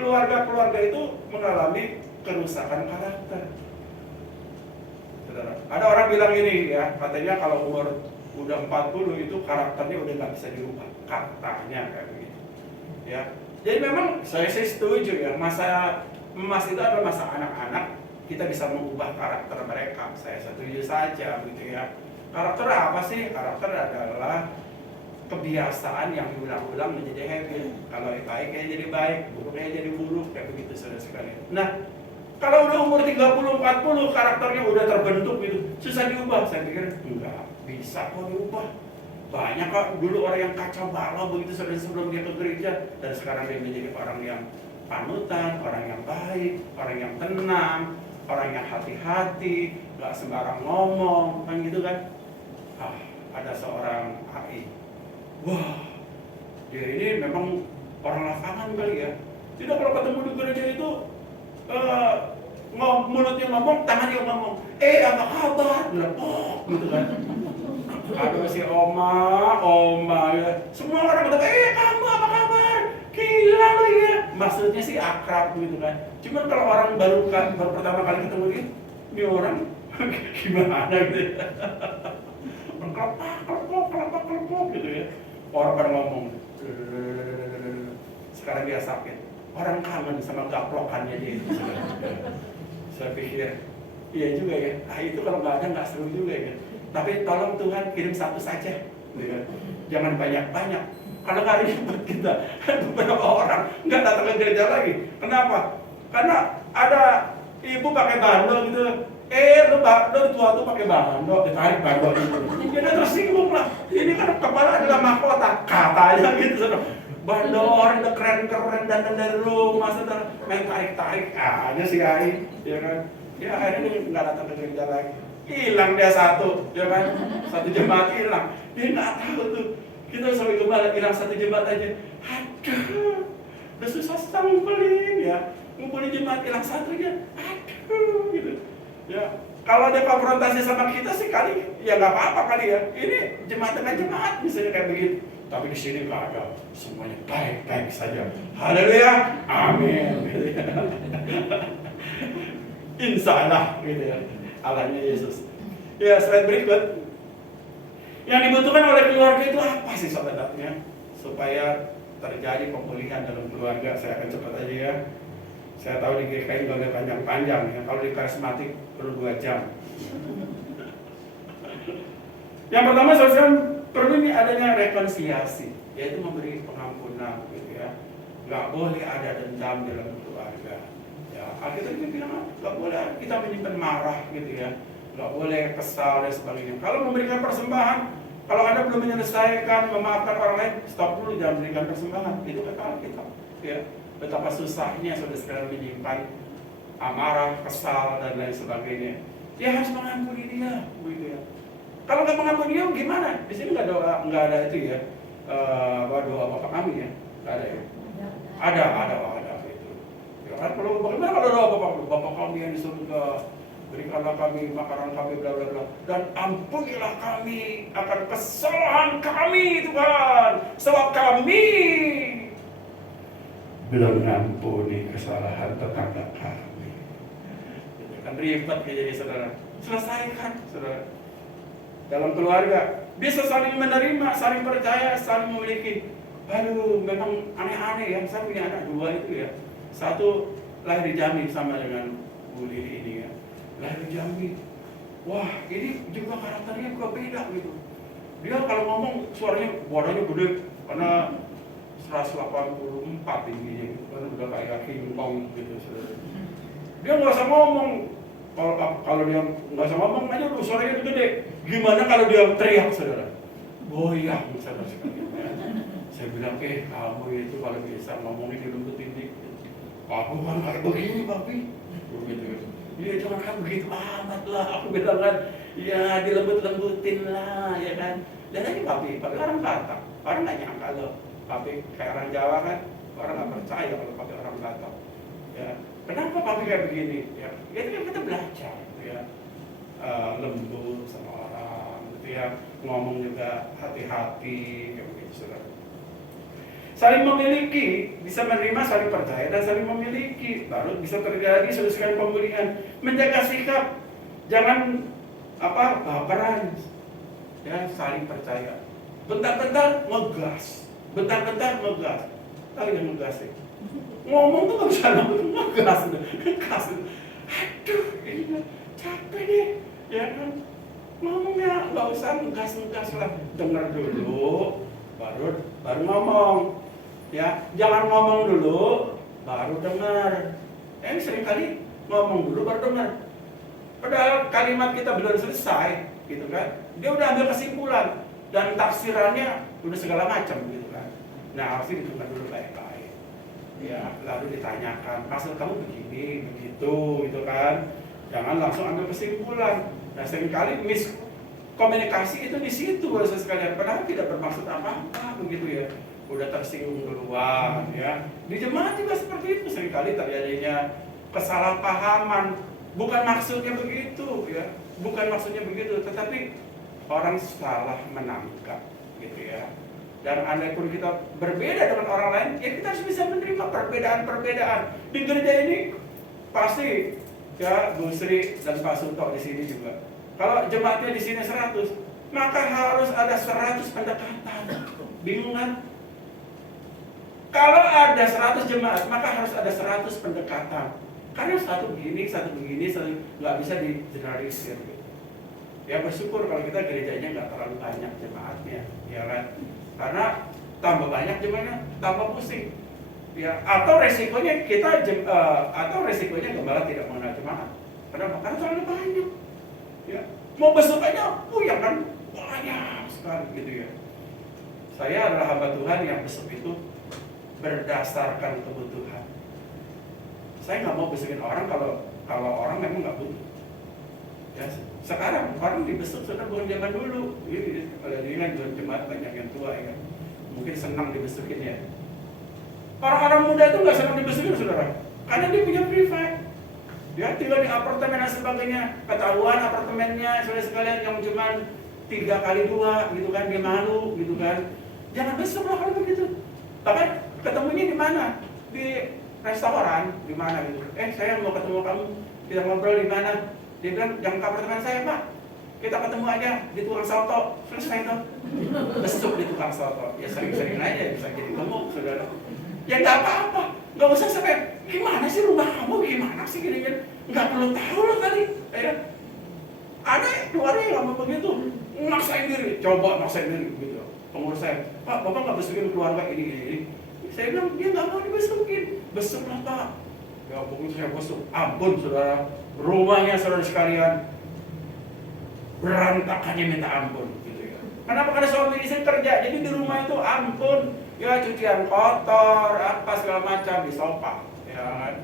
keluarga-keluarga itu mengalami kerusakan karakter. Saudara, ada orang bilang ini ya, katanya kalau umur udah 40 itu karakternya udah nggak bisa dirubah, katanya kayak begitu. Ya, jadi memang saya setuju ya, masa emas itu adalah masa anak-anak. Kita bisa mengubah karakter mereka, saya setuju saja gitu ya. Karakter apa sih? Karakter adalah kebiasaan yang diulang-ulang menjadi habit. Kalau baik kayak jadi baik, buruk kayak jadi buruk, kayak begitu saudara sekalian. Nah, kalau udah umur 30-40 karakternya udah terbentuk gitu, susah diubah. Saya pikir enggak bisa kok diubah. Banyak kok dulu orang yang kacau balau begitu saudara sebelum dia ke gereja, dan sekarang dia menjadi orang yang panutan, orang yang baik, orang yang tenang, orang yang hati-hati, gak sembarang ngomong, kan gitu kan. Ada seorang AI. Wah, dia ini memang orang lapangan kali ya. Tidak, kalau ketemu di gereja itu mulutnya ngomong, tangannya ngomong, apa kabar? Lepok gitu kan. Aduh si Oma ya. Semua orang kata, kamu apa kabar? Gila lo ya. Maksudnya sih akrab gitu kan. Cuman kalau orang baru pertama kali ketemu dia, ini orang gimana gitu ya. kelepok gitu ya. Orang pada ngomong, sekarang dia sakit. Orang kangen sama gaplokannya dia itu. Saya pikir, iya juga ya. Nah itu kalau nggak ada nggak seru juga ya. Tapi tolong Tuhan kirim satu saja, gitu ya. Jangan banyak-banyak. Kalau nggak ribet kita, beberapa orang nggak datang ke gereja lagi. Kenapa? Karena ada ibu pakai bandol gitu. Lu tua tuh pakai bandol, ditarik bandol itu. Dia tersinggung lah. Ini kan kepala adalah mahkota, katanya gitu. Bandol orang udah keren-keren dan dari rumah, saudara main tarik-tarik aja si Ai, ya kan? Ya akhirnya dia nggak datang ke gereja lagi. Hilang dia satu, ya kan? Satu jemaat hilang. Dia nggak tahu tuh. Kita sampai kembali hilang satu jemaat aja. Aduh, udah susah ngumpulin ya. Ngumpulin jemaat hilang satu aja. Aduh, gitu. Ya, kalau ada konfrontasi sama kita sih kali, ya nggak apa-apa kali ya. Ini jemaat dengan jemaat misalnya kayak begitu. Tapi di sini nggak ada, semuanya baik-baik saja. Haleluya, amin. Gitu ya. Insya Allah, gitu ya. Allahnya Yesus. Ya, slide berikut. Yang dibutuhkan oleh keluarga itu apa sih saudara-saudaranya? Supaya terjadi pemulihan dalam keluarga. Saya akan cepat aja ya. Saya tahu di GKI juga panjang-panjang ya. Kalau di karismatik perlu 2 jam. Yang pertama saudara, perlu ini adanya rekonsiliasi, yaitu memberi pengampunan, gitu ya. Nggak boleh ada dendam dalam keluarga. Ya, Alkitab bilang nggak boleh kita menyimpan marah, gitu ya. Nggak boleh kesal dan sebagainya. Kalau memberikan persembahan, kalau Anda belum menyelesaikan, memaafkan orang lain, stop dulu, jangan berikan persembahan. Itu kata Alkitab. Ya, betapa susahnya saudara sekalian menyimpan amarah, kesal dan lain sebagainya. Dia harus mengampuni dia, begitu ya. Kalau nggak mengampuni dia gimana? Di sini nggak ada itu ya. Doa Bapa kami ya, nggak ada ya. Ada itu. Ya kan kalau bagaimana kalau doa Bapa kami yang di surga, berikanlah kami makanan kami bla bla bla, dan ampunilah kami akan kesalahan kami Tuhan, sebab kami belum mengampuni kesalahan tetangga kami. Itu kan ribet ya jadi saudara. Selesaikan saudara. Dalam keluarga bisa saling menerima, saling percaya, saling memiliki. Aduh, memang aneh-aneh ya. Saya punya anak 2 itu ya. Satu lahir di Jambi sama dengan Bu Lili ini ya. Lahir di Jambi. Wah, ini juga karakternya juga beda gitu. Dia kalau ngomong suaranya bodohnya gede karena 184 tingginya gitu. Kan udah kayak King Kong gitu. Dia nggak usah ngomong. Kalau dia nggak usah ngomong aja udah suaranya gede. Gimana kalau dia teriak saudara? Goyang saudara sekalian. Saya bilang kamu itu kalau bisa ngomongin dilumputin dikit. Aku kan kayak begini papi. Begitu. Dia jangan kan begitu amat lah. Aku bilang kan, ya dilembut-lembutin lah, ya kan. Dan ini papi orang Batak. Orang nggak nyangka loh. Papi kayak orang Jawa kan, orang nggak percaya kalau papi orang Batak. Ya, kenapa papi kayak begini? Ya, itu yang kita belajar, ya. Lembut sama orang, gitu ya. Ngomong juga hati-hati, kayak begitu saudara. Saling memiliki, bisa menerima, saling percaya dan saling memiliki, baru bisa terjadi suatu sekali pemulihan. Menjaga sikap, jangan baperan, ya, saling percaya. Bentar-bentar ngegas, tahu yang ngegas ya? Ngomong tuh nggak bisa ngegas, aduh, ini capek deh, ya kan? Ngomongnya nggak usah ngegas lah, dengar dulu, baru ngomong. Ya, jangan ngomong dulu, baru dengar. Seringkali ngomong dulu baru dengar. Padahal kalimat kita belum selesai, gitu kan? Dia udah ambil kesimpulan dan tafsirannya udah segala macam, gitu kan? Nah, harus didengar dulu baik-baik. Ya, lalu ditanyakan, maksud kamu begini, begitu, gitu kan? Jangan langsung ambil kesimpulan. Nah, seringkali miskomunikasi itu di situ, saudara sekalian. Padahal tidak bermaksud apa-apa, begitu ya. Udah tersinggung duluan, ya. Di jemaat juga seperti itu, seringkali terjadinya kesalahpahaman. Bukan maksudnya begitu, ya. Bukan maksudnya begitu, tetapi orang salah menangkap, gitu ya. Dan andai pun kita berbeda dengan orang lain, ya kita harus bisa menerima perbedaan-perbedaan. Di gereja ini pasti, ya, Bu Sri dan Pak Sunto di sini juga. Kalau jemaatnya di sini 100, maka harus ada 100 pendekatan. Bingung kan? Kalau ada 100 jemaat, maka harus ada 100 pendekatan. Karena satu begini, satu nggak bisa digeneralisir. Ya bersyukur kalau kita gerejanya nggak terlalu banyak jemaatnya, ya kan? Karena tambah banyak jemaatnya, tambah pusing. Ya, atau resikonya gembala tidak mengenal jemaat. Kenapa? Karena terlalu banyak. Ya, mau besok aja, ya kan banyak sekali gitu ya. Saya adalah hamba Tuhan yang besok itu berdasarkan kebutuhan. Saya nggak mau besukin orang kalau orang memang nggak butuh. Ya, sekarang orang dibesuk sudah bukan zaman dulu. Ini kan jemaat banyak yang tua ya, mungkin senang dibesukin ya. Orang-orang muda itu nggak senang dibesukin saudara, karena dia punya privat. Dia tinggal di apartemen dan sebagainya, ketahuan apartemennya saudara sekalian yang cuma 3x2 gitu kan, dia malu gitu kan. Jangan besuk lah kalau begitu. Bahkan ketemunya di mana? Di restoran, di mana gitu. Saya mau ketemu kamu, kita ngobrol di mana? Dia bilang, jangan ke apartemen saya Pak, kita ketemu aja di tukang soto. Selesai tuh, besuk di tukang soto. Ya sering-sering aja bisa jadi gemuk saudara. Ya nggak apa-apa, nggak usah sampai gimana sih rumah kamu, gimana sih gini-gini. Nggak perlu tahu lah kali. Ya. Ada keluarga yang nggak mau begitu, maksain diri, coba maksain diri gitu. Pengurus saya, Pak, Bapak nggak besukin keluarga ini. Saya bilang, dia nggak mau dibesukin. Besuklah Pak. Ya pokoknya saya besuk. Ampun saudara, rumahnya saudara sekalian berantakannya minta ampun gitu ya. Kenapa? Karena suami istri kerja, jadi di rumah itu ampun. Ya cucian kotor, apa segala macam di sofa. Ya kan.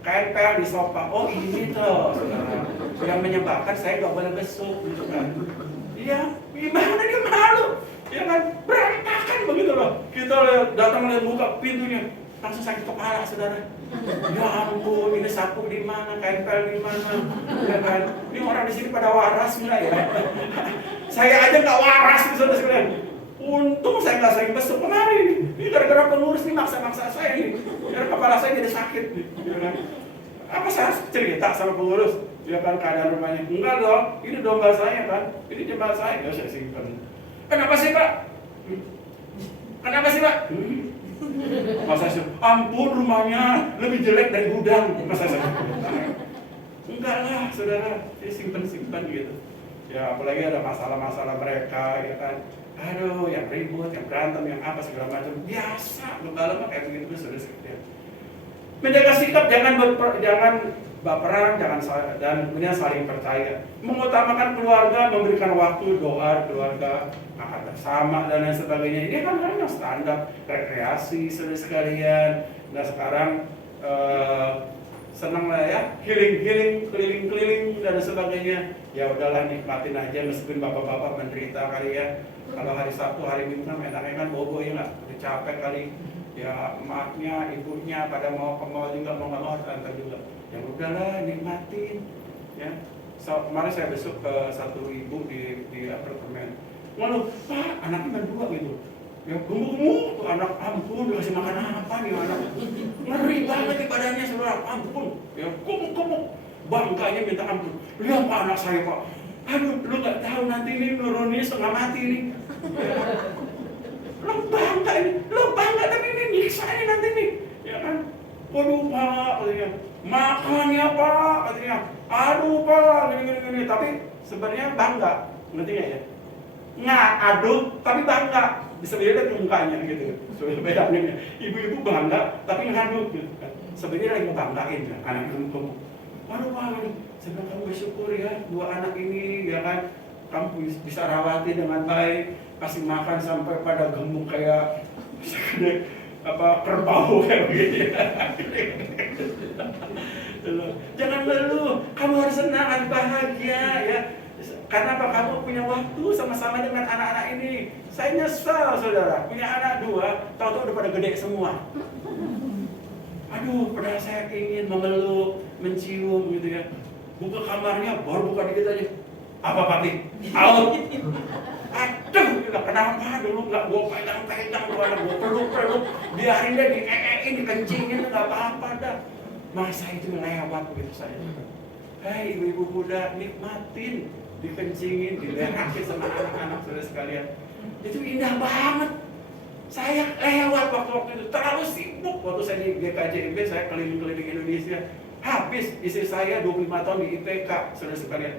Kain di sofa. Oh ini tuh saudara yang menyebabkan saya nggak boleh besuk gitu kan. Iya, gimana dia malu? Ya kan, berantakan begitu loh. Kita datang lihat buka pintunya, langsung sakit kepala saudara. Ya ampun, ini sapu di mana, kain pel di mana, ya kan? Ini orang di sini pada waras nggak ya? Saya aja nggak waras nih saudara sekalian. Untung saya nggak sering besuk kemarin. Ini gara-gara pengurus nih maksa-maksa saya nih. Karena kepala saya jadi sakit nih. Ya kan? Apa saya harus cerita sama pengurus? Ya kan keadaan rumahnya. Enggak dong, ini domba saya kan. Ini jemaat saya. Ya saya simpan. Kenapa sih Pak? Kenapa sih Pak? Masa sih, ampun rumahnya lebih jelek dari gudang. Masa saya? Enggak lah saudara, simpan gitu. Ya apalagi ada masalah-masalah mereka ya kan. Aduh, yang ribut, yang berantem, yang apa segala macam. Biasa, gembala mah kayak begitu saudara. Menjaga sikap, jangan baperan, dan kemudian saling percaya. Mengutamakan keluarga, memberikan waktu doa keluarga, makan bersama dan lain sebagainya. Ini kan hanya standar rekreasi saudara sekalian. Nah sekarang senang lah ya, healing, keliling dan sebagainya. Ya udahlah nikmatin aja meskipun bapak-bapak menderita kali ya. Kalau hari Sabtu, hari Minggu kan enaknya kan bobo ya nggak, udah capek kali. Ya emaknya, ibunya pada mau ke mall juga, mau nggak mau harus antar juga. Ya udahlah nikmatin. Ya. Kemarin saya besok ke satu ibu di apartemen. Lalu Pak, anaknya kan 2 gitu. Ya gemuk tuh anak, ampun dikasih makan apa nih anak. Ngeri banget di badannya saudara, ampun. Ya gemuk. Bangkanya minta ampun. Lihat Pak anak saya Pak. Aduh, lu nggak tahu nanti ini nurunnya setengah mati nih. Ya. Lu bangga tapi ini nyiksa ini nanti nih. Ya kan? Waduh Pak, katanya. Makannya Pak, katanya. Aduh Pak, gini. Tapi sebenarnya bangga, ngerti nggak ya? Nggak, aduh, tapi bangga. Bisa beda di mukanya gitu. Bedanya, ibu-ibu bangga, tapi ngadu gitu kan. Sebenarnya lagi ngebanggain kan, anak gemuk. Waduh Pak, saya bilang kamu bersyukur ya, 2 anak ini, ya kan. Kamu bisa rawati dengan baik, kasih makan sampai pada gemuk kayak segede kerbau kayak begini. Jangan malu, kamu harus senang, harus bahagia ya. Karena apa? Kamu punya waktu sama-sama dengan anak-anak ini. Saya nyesal saudara, punya anak 2, tahu-tahu udah pada gede semua. Aduh, padahal saya ingin memeluk, mencium gitu ya. Buka kamarnya, baru buka dikit aja. Apa papi? Out. Aduh, kenapa dulu nggak gue pegang tuh anak gue peluk, biarin dia dieein, dikencingin, nggak apa-apa dah. Masa itu lewat begitu saya. Hei ibu-ibu muda, nikmatin dikencingin, dilerakin sama anak-anak saudara sekalian. Itu indah banget. Saya lewat waktu itu, terlalu sibuk waktu saya di GKJMB, saya keliling-keliling Indonesia. Habis istri saya 25 tahun di IPK, saudara sekalian.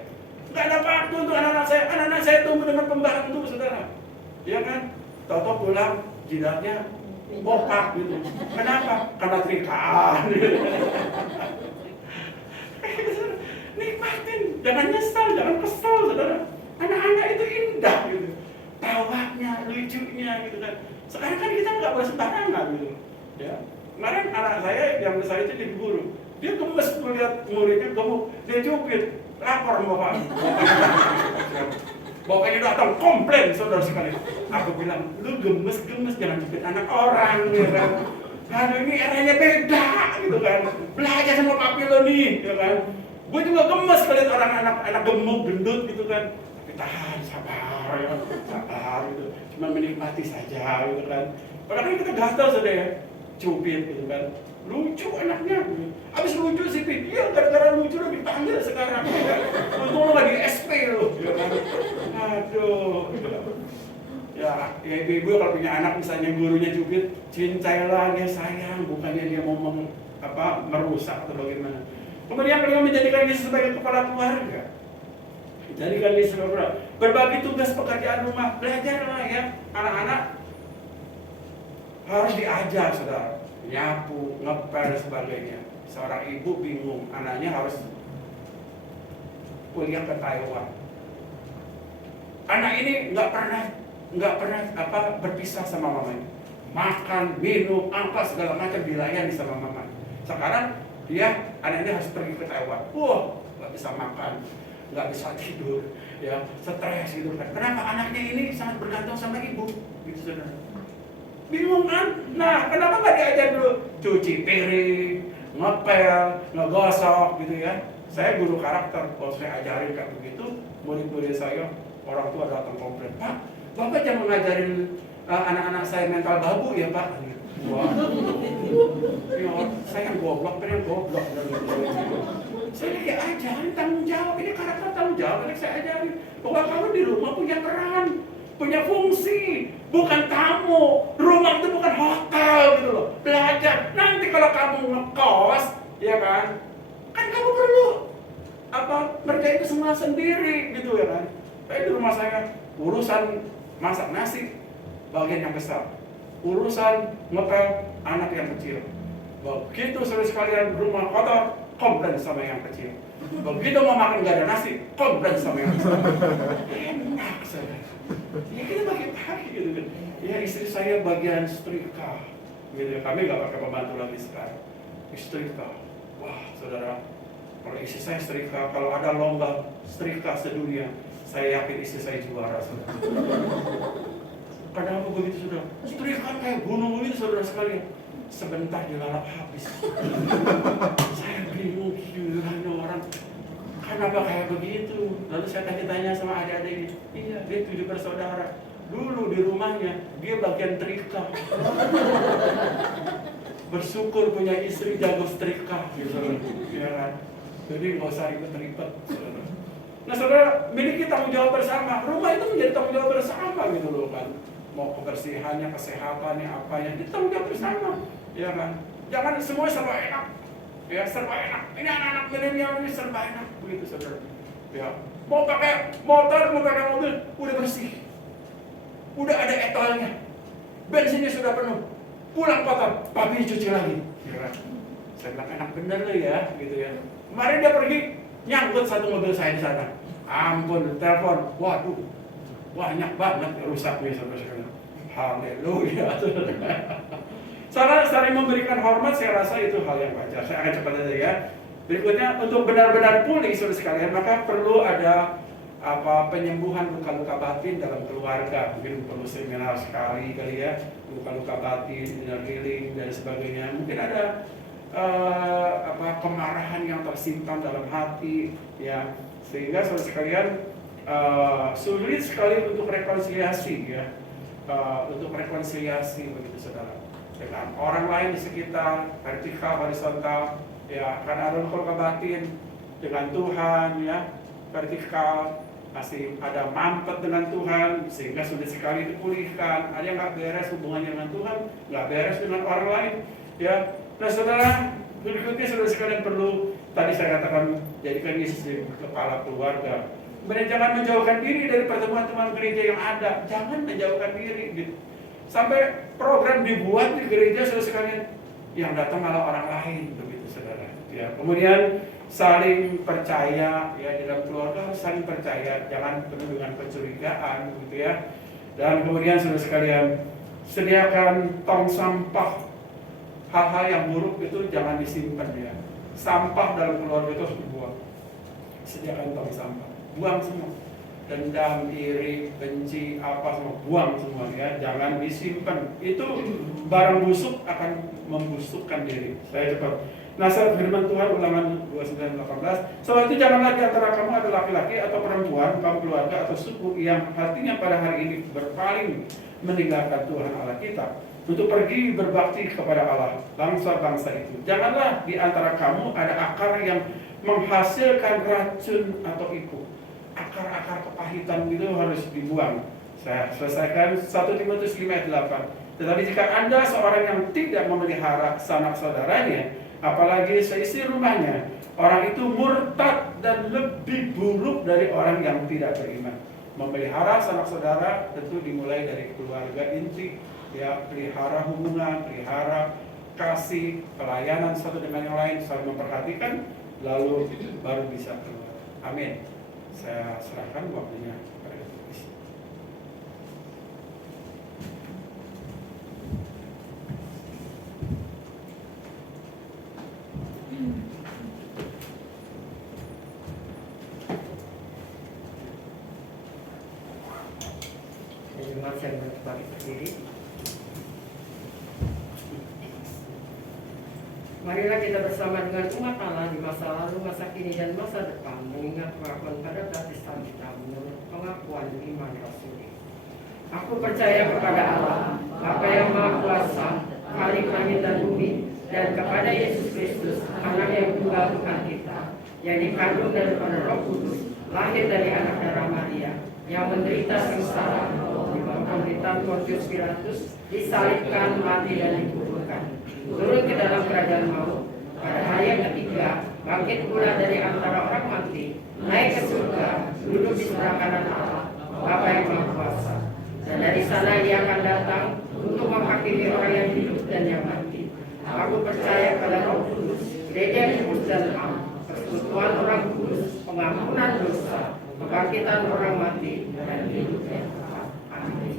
Nggak ada waktu untuk anak-anak saya tunggu dengan pembantu, saudara. Ya kan? Tahu-tahu pulang, jidatnya bopak gitu. Kenapa? Karena trikaan. Nikmatin, jangan nyesal, jangan kesel, saudara. Anak-anak itu indah gitu. Tawanya, lucunya gitu kan. Sekarang kan kita nggak boleh sembarangan gitu. Ya. Kemarin anak saya itu jadi guru. Dia gemes melihat muridnya gemuk, dia cubit, lapor sama bapak. Bapaknya datang komplain, saudara sekalian. Aku bilang, lu gemes jangan cubit anak orang, ya kan. Aduh, ini eranya beda gitu kan. Belajar sama papi lo nih, ya kan. Gue juga gemes lihat orang anak gemuk, gendut gitu kan. Tapi tahan, sabar ya, sabar gitu. Cuma menikmati saja gitu kan. Padahal kita gatal saudara ya, cubit gitu kan. Lucu anaknya gitu. Abis lucu sih, iya gara-gara lucu lo dipanggil sekarang ya kan. Untung lo gak di SP lo, ya kan. Aduh gitu. Ya ibu-ibu kalau punya anak misalnya gurunya cubit, cintailah dia sayang, bukannya dia mau merusak atau bagaimana. Kemudian beliau menjadikan diri sebagai kepala keluarga. Jadikan diri sebagai kepala. Berbagi tugas pekerjaan rumah, belajarlah ya. Anak-anak harus diajar, saudara. Nyapu, ngepel dan sebagainya. Seorang ibu bingung, anaknya harus kuliah ke Taiwan. Anak ini nggak pernah berpisah sama mamanya. Makan, minum, apa segala macam dilayani sama mama. Sekarang anak ini harus pergi ke Taiwan. Wah, nggak bisa makan, nggak bisa tidur, ya stres gitu kan. Kenapa anaknya ini sangat bergantung sama ibu? Gitu saudara. Bingung kan? Nah, kenapa nggak diajar dulu cuci piring, ngepel, ngegosok gitu ya? Saya guru karakter, kalau saya ajarin kayak begitu, murid-murid saya, orang tua datang komplain, Pak, Bapak jangan ngajarin anak-anak saya mental babu ya Pak? Wah, ya, saya yang goblok, pengen goblok. Saya lagi ajarin tanggung jawab, ini karakter tanggung jawab, saya ajarin bahwa kamu di rumah punya peran, punya fungsi, bukan tamu. Rumah itu bukan hotel gitu loh. Belajar. Nanti kalau kamu ngekos, ya kan kamu perlu ngerjain itu semua sendiri gitu ya kan. Kayak di rumah saya urusan masak nasi bagian yang besar, urusan ngepel anak yang kecil. Begitu saudara sekalian rumah kotor, komplain sama yang kecil. Begitu mau makan nggak ada nasi, komplain sama yang besar. Enak saudara. Ya kita bagi-bagi gitu kan. Ya istri saya bagian setrika gitu ya. Kami nggak pakai pembantu lagi sekarang. Setrika. Wah saudara, kalau istri saya setrika, kalau ada lomba setrika sedunia, saya yakin istri saya juara saudara. Kenapa begitu saudara? Setrika kayak gunung itu saudara sekalian. Sebentar dilalap habis. Saya bingung gila orang. Kenapa kayak begitu? Lalu saya tanya sama adik-adik ini. Iya, dia 7 bersaudara. Dulu di rumahnya dia bagian trika. Bersyukur punya istri jago setrika, gitu ya kan? Jadi nggak usah ribet-ribet. Nah saudara, miliki tanggung jawab bersama. Rumah itu menjadi tanggung jawab bersama gitu loh kan. Mau kebersihannya, kesehatannya, apanya, itu tanggung jawab bersama, ya kan? Jangan semua serba enak, ya serba enak. Ini anak-anak milenial ini serba enak, begitu saudara. Ya, mau pakai motor, mau pakai mobil, udah bersih, udah ada etolnya, bensinnya sudah penuh, pulang kotor, papi cuci lagi. Ya kan? Saya bilang enak bener loh ya, gitu ya. Kemarin dia pergi nyangkut satu mobil saya di sana. Ampun, telepon, waduh, banyak banget rusaknya saudara-saudara. Haleluya. Salah saling memberikan hormat, saya rasa itu hal yang wajar. Saya akan cepat saja ya. Berikutnya, untuk benar-benar pulih saudara sekalian, maka perlu ada penyembuhan luka-luka batin dalam keluarga. Mungkin perlu seminar sekali kali ya, luka-luka batin, inner healing dan sebagainya. Mungkin ada kemarahan yang tersimpan dalam hati, ya, sehingga saudara sekalian sulit sekali untuk rekonsiliasi, ya, untuk rekonsiliasi begitu saudara, dengan orang lain di sekitar, vertikal, horizontal, ya, karena ada luka batin dengan Tuhan, ya, vertikal, masih ada mampet dengan Tuhan sehingga sudah sekali dipulihkan, ada yang nggak beres hubungannya dengan Tuhan, nggak beres dengan orang lain, ya. Nah saudara, berikutnya saudara sekalian perlu, tadi saya katakan jadikan Yesus sebagai kepala keluarga. Kemudian jangan menjauhkan diri dari pertemuan-teman gereja yang ada, jangan menjauhkan diri gitu. Sampai program dibuat di gereja saudara sekalian, yang datang malah orang lain begitu saudara. Ya, kemudian saling percaya ya, di dalam keluarga harus saling percaya, jangan penuh dengan kecurigaan gitu ya. Dan kemudian saudara sekalian, sediakan tong sampah. Hal-hal yang buruk itu jangan disimpan ya. Sampah dalam keluarga itu harus dibuang. Sediakan tong sampah, buang semua. Dendam, iri, benci, apa semua buang semua ya, jangan disimpan. Itu barang busuk akan membusukkan diri. Saya cepat. Nasihat firman Tuhan Ulangan 29:18. Sebab itu janganlah di antara kamu ada laki-laki atau perempuan, kaum keluarga atau suku yang hatinya pada hari ini berpaling meninggalkan Tuhan Allah kita untuk pergi berbakti kepada Allah bangsa-bangsa itu. Janganlah di antara kamu ada akar yang menghasilkan racun atau iku. Akar-akar kepahitan itu harus dibuang. Saya selesaikan 1 Timotius 5:8. Tetapi jika Anda seorang yang tidak memelihara sanak saudaranya, apalagi seisi rumahnya, orang itu murtad dan lebih buruk dari orang yang tidak beriman. Memelihara sanak saudara tentu dimulai dari keluarga inti, ya, pelihara hubungan, pelihara kasih, pelayanan satu dengan yang lain, saling memperhatikan, lalu baru bisa keluar. Amin. Saya serahkan waktunya kepada Tuhan. Saya berbagi berdiri. Marilah kita bersama dengan umat Allah di masa lalu, masa kini, dan masa depan mengingat pengakuan pada baptisan kita menurut pengakuan iman rasuli. Aku percaya kepada Allah, Bapa yang Maha Kuasa, Khalik langit dan bumi, dan kepada Yesus Kristus, Anak yang tunggal Tuhan kita, yang dikandung daripada Roh Kudus, lahir dari anak darah Maria, yang menderita sengsara di bawah pemerintahan Pontius Pilatus, disalibkan, mati dan dikuburkan, turun ke dalam kerajaan maut, pada hari yang ketiga bangkit pula dari antara orang mati, naik ke surga, duduk di sebelah kanan Allah, Bapa yang Maha Kuasa, dan dari sana Ia akan datang untuk menghakimi orang yang hidup dan yang mati. Aku percaya pada Roh Kudus, gereja yang kudus dan am, persekutuan orang kudus, pengampunan dosa, kebangkitan orang mati, dan hidup yang kekal. Amin.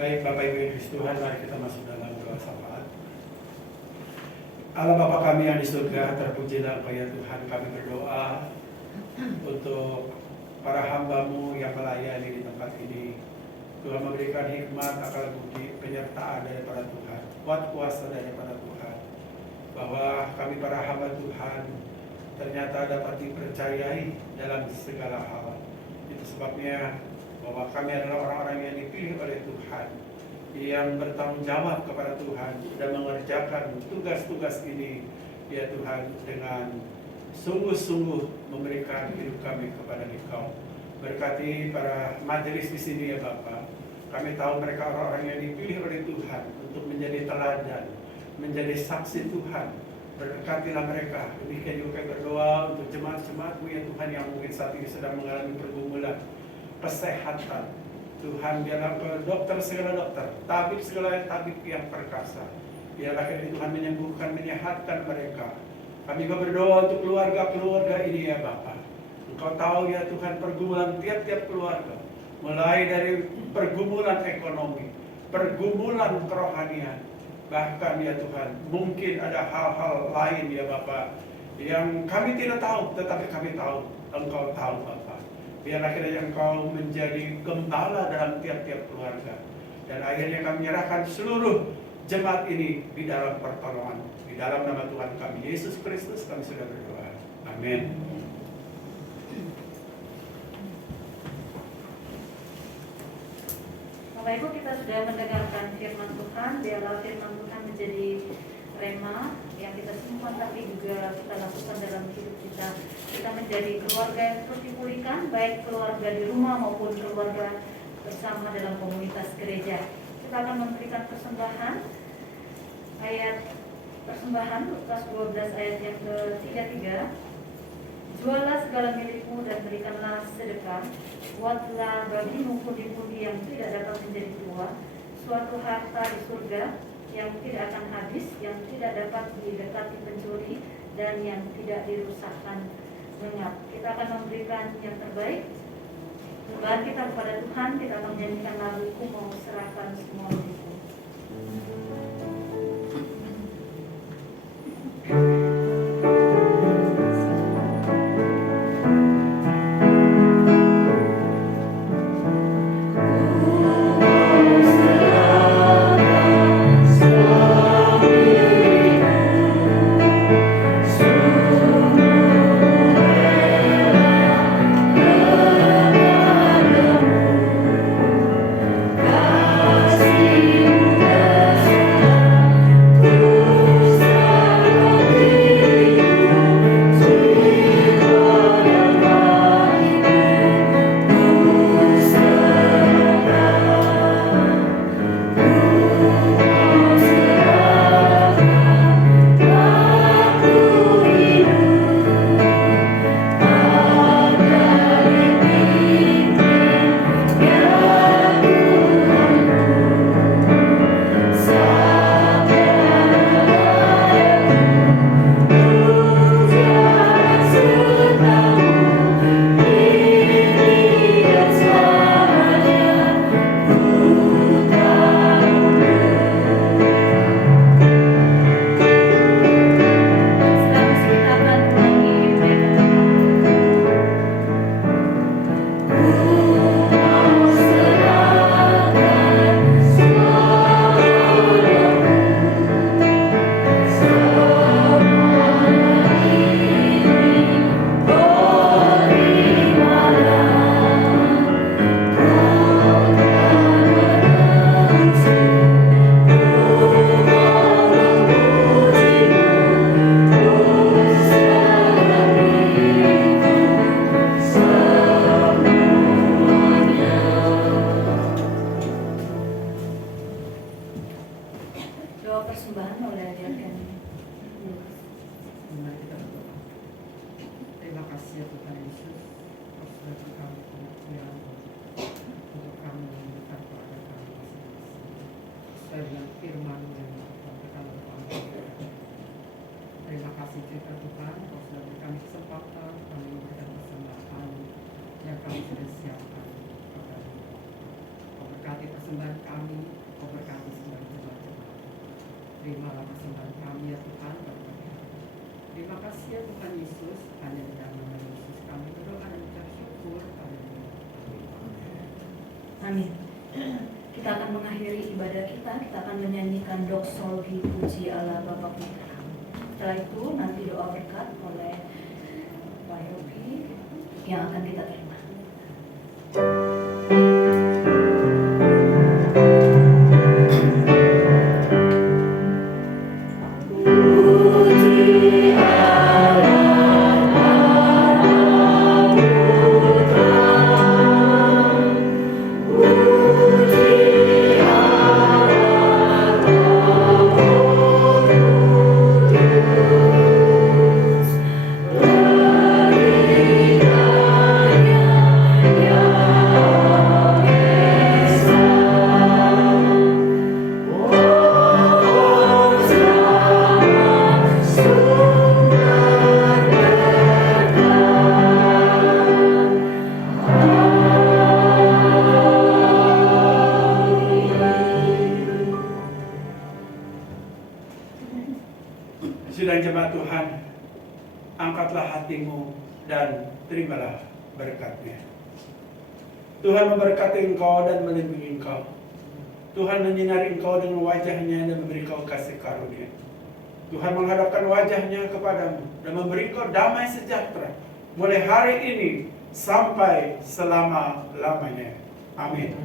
Baik Bapak Ibu yang Kristus Tuhan, mari kita masuk dalam doa syafaat. Allah Bapa kami yang di surga, terpujilah Engkau ya Tuhan. Kami berdoa untuk para hamba-Mu yang melayani di tempat ini. Tuhan memberikan hikmat, akal budi, penyertaan daripada Tuhan, kuat kuasa daripada Tuhan, bahwa kami para hamba Tuhan ternyata dapat dipercayai dalam segala hal. Itu sebabnya bahwa kami adalah orang-orang yang dipilih oleh Tuhan, yang bertanggung jawab kepada Tuhan dan mengerjakan tugas-tugas ini, ya Tuhan, dengan sungguh-sungguh memberikan hidup kami kepada Engkau. Berkati para majelis di sini ya Bapa. Kami tahu mereka orang-orang yang dipilih oleh Tuhan untuk menjadi teladan, menjadi saksi Tuhan. Berkatilah mereka. Demikian juga kami berdoa untuk jemaat-jemaat-Mu ya Tuhan yang mungkin saat ini sedang mengalami pergumulan kesehatan. Tuhan, biarlah dokter segala dokter, tabib segala tabib yang perkasa, biarlah kiranya Tuhan menyembuhkan, menyehatkan mereka. Kami juga berdoa untuk keluarga-keluarga ini ya Bapa. Engkau tahu ya Tuhan pergumulan tiap-tiap keluarga, mulai dari pergumulan ekonomi, pergumulan kerohanian, bahkan ya Tuhan mungkin ada hal-hal lain ya Bapa yang kami tidak tahu, tetapi kami tahu Engkau tahu Bapa. Biarlah kiranya Engkau menjadi gembala dalam tiap-tiap keluarga. Dan akhirnya kami menyerahkan seluruh jemaat ini di dalam pertolongan. Di dalam nama Tuhan kami Yesus Kristus kami sudah berdoa. Amin. Bapak Bapak Ibu, kita sudah mendengarkan firman Tuhan. Biarlah firman Tuhan menjadi rema yang kita simpan, tapi juga kita lakukan dalam hidup kita. Kita menjadi keluarga yang terus dipulihkan, baik keluarga di rumah maupun keluarga bersama dalam komunitas gereja. Kita akan memberikan persembahan. Ayat persembahan Lukas 12 ayat yang ke-33. Jualah segala milikmu dan berikanlah sedekah. Buatlah bagimu pundi-pundi yang tidak dapat menjadi tua, suatu harta di surga yang tidak akan habis, yang tidak dapat didekati pencuri, dan yang tidak dirusakkan lenyap. Kita akan memberikan yang terbaik. Persembahan kita kepada Tuhan. Kita akan menyanyikan lagu Ku Mau Serahkan Semua Milikku. Terimalah persembahan kami ya Tuhan. Terima kasih ya Tuhan Yesus. Hanya di dalam nama Yesus kami berdoa dan ucap syukur. Amin. Kita akan mengakhiri ibadah kita. Kita akan menyanyikan doksologi puji Allah Bapa kita. Setelah itu nanti doa berkat oleh Pak Yogi yang akan kita terima. Sidang jemaat Tuhan, angkatlah hatimu dan terimalah berkat-Nya. Tuhan memberkati engkau dan melindungi engkau. Tuhan menyinari engkau dengan wajah-Nya dan memberi engkau kasih karunia. Tuhan menghadapkan wajah-Nya kepadamu dan memberi engkau damai sejahtera mulai hari ini sampai selama-lamanya. Amin.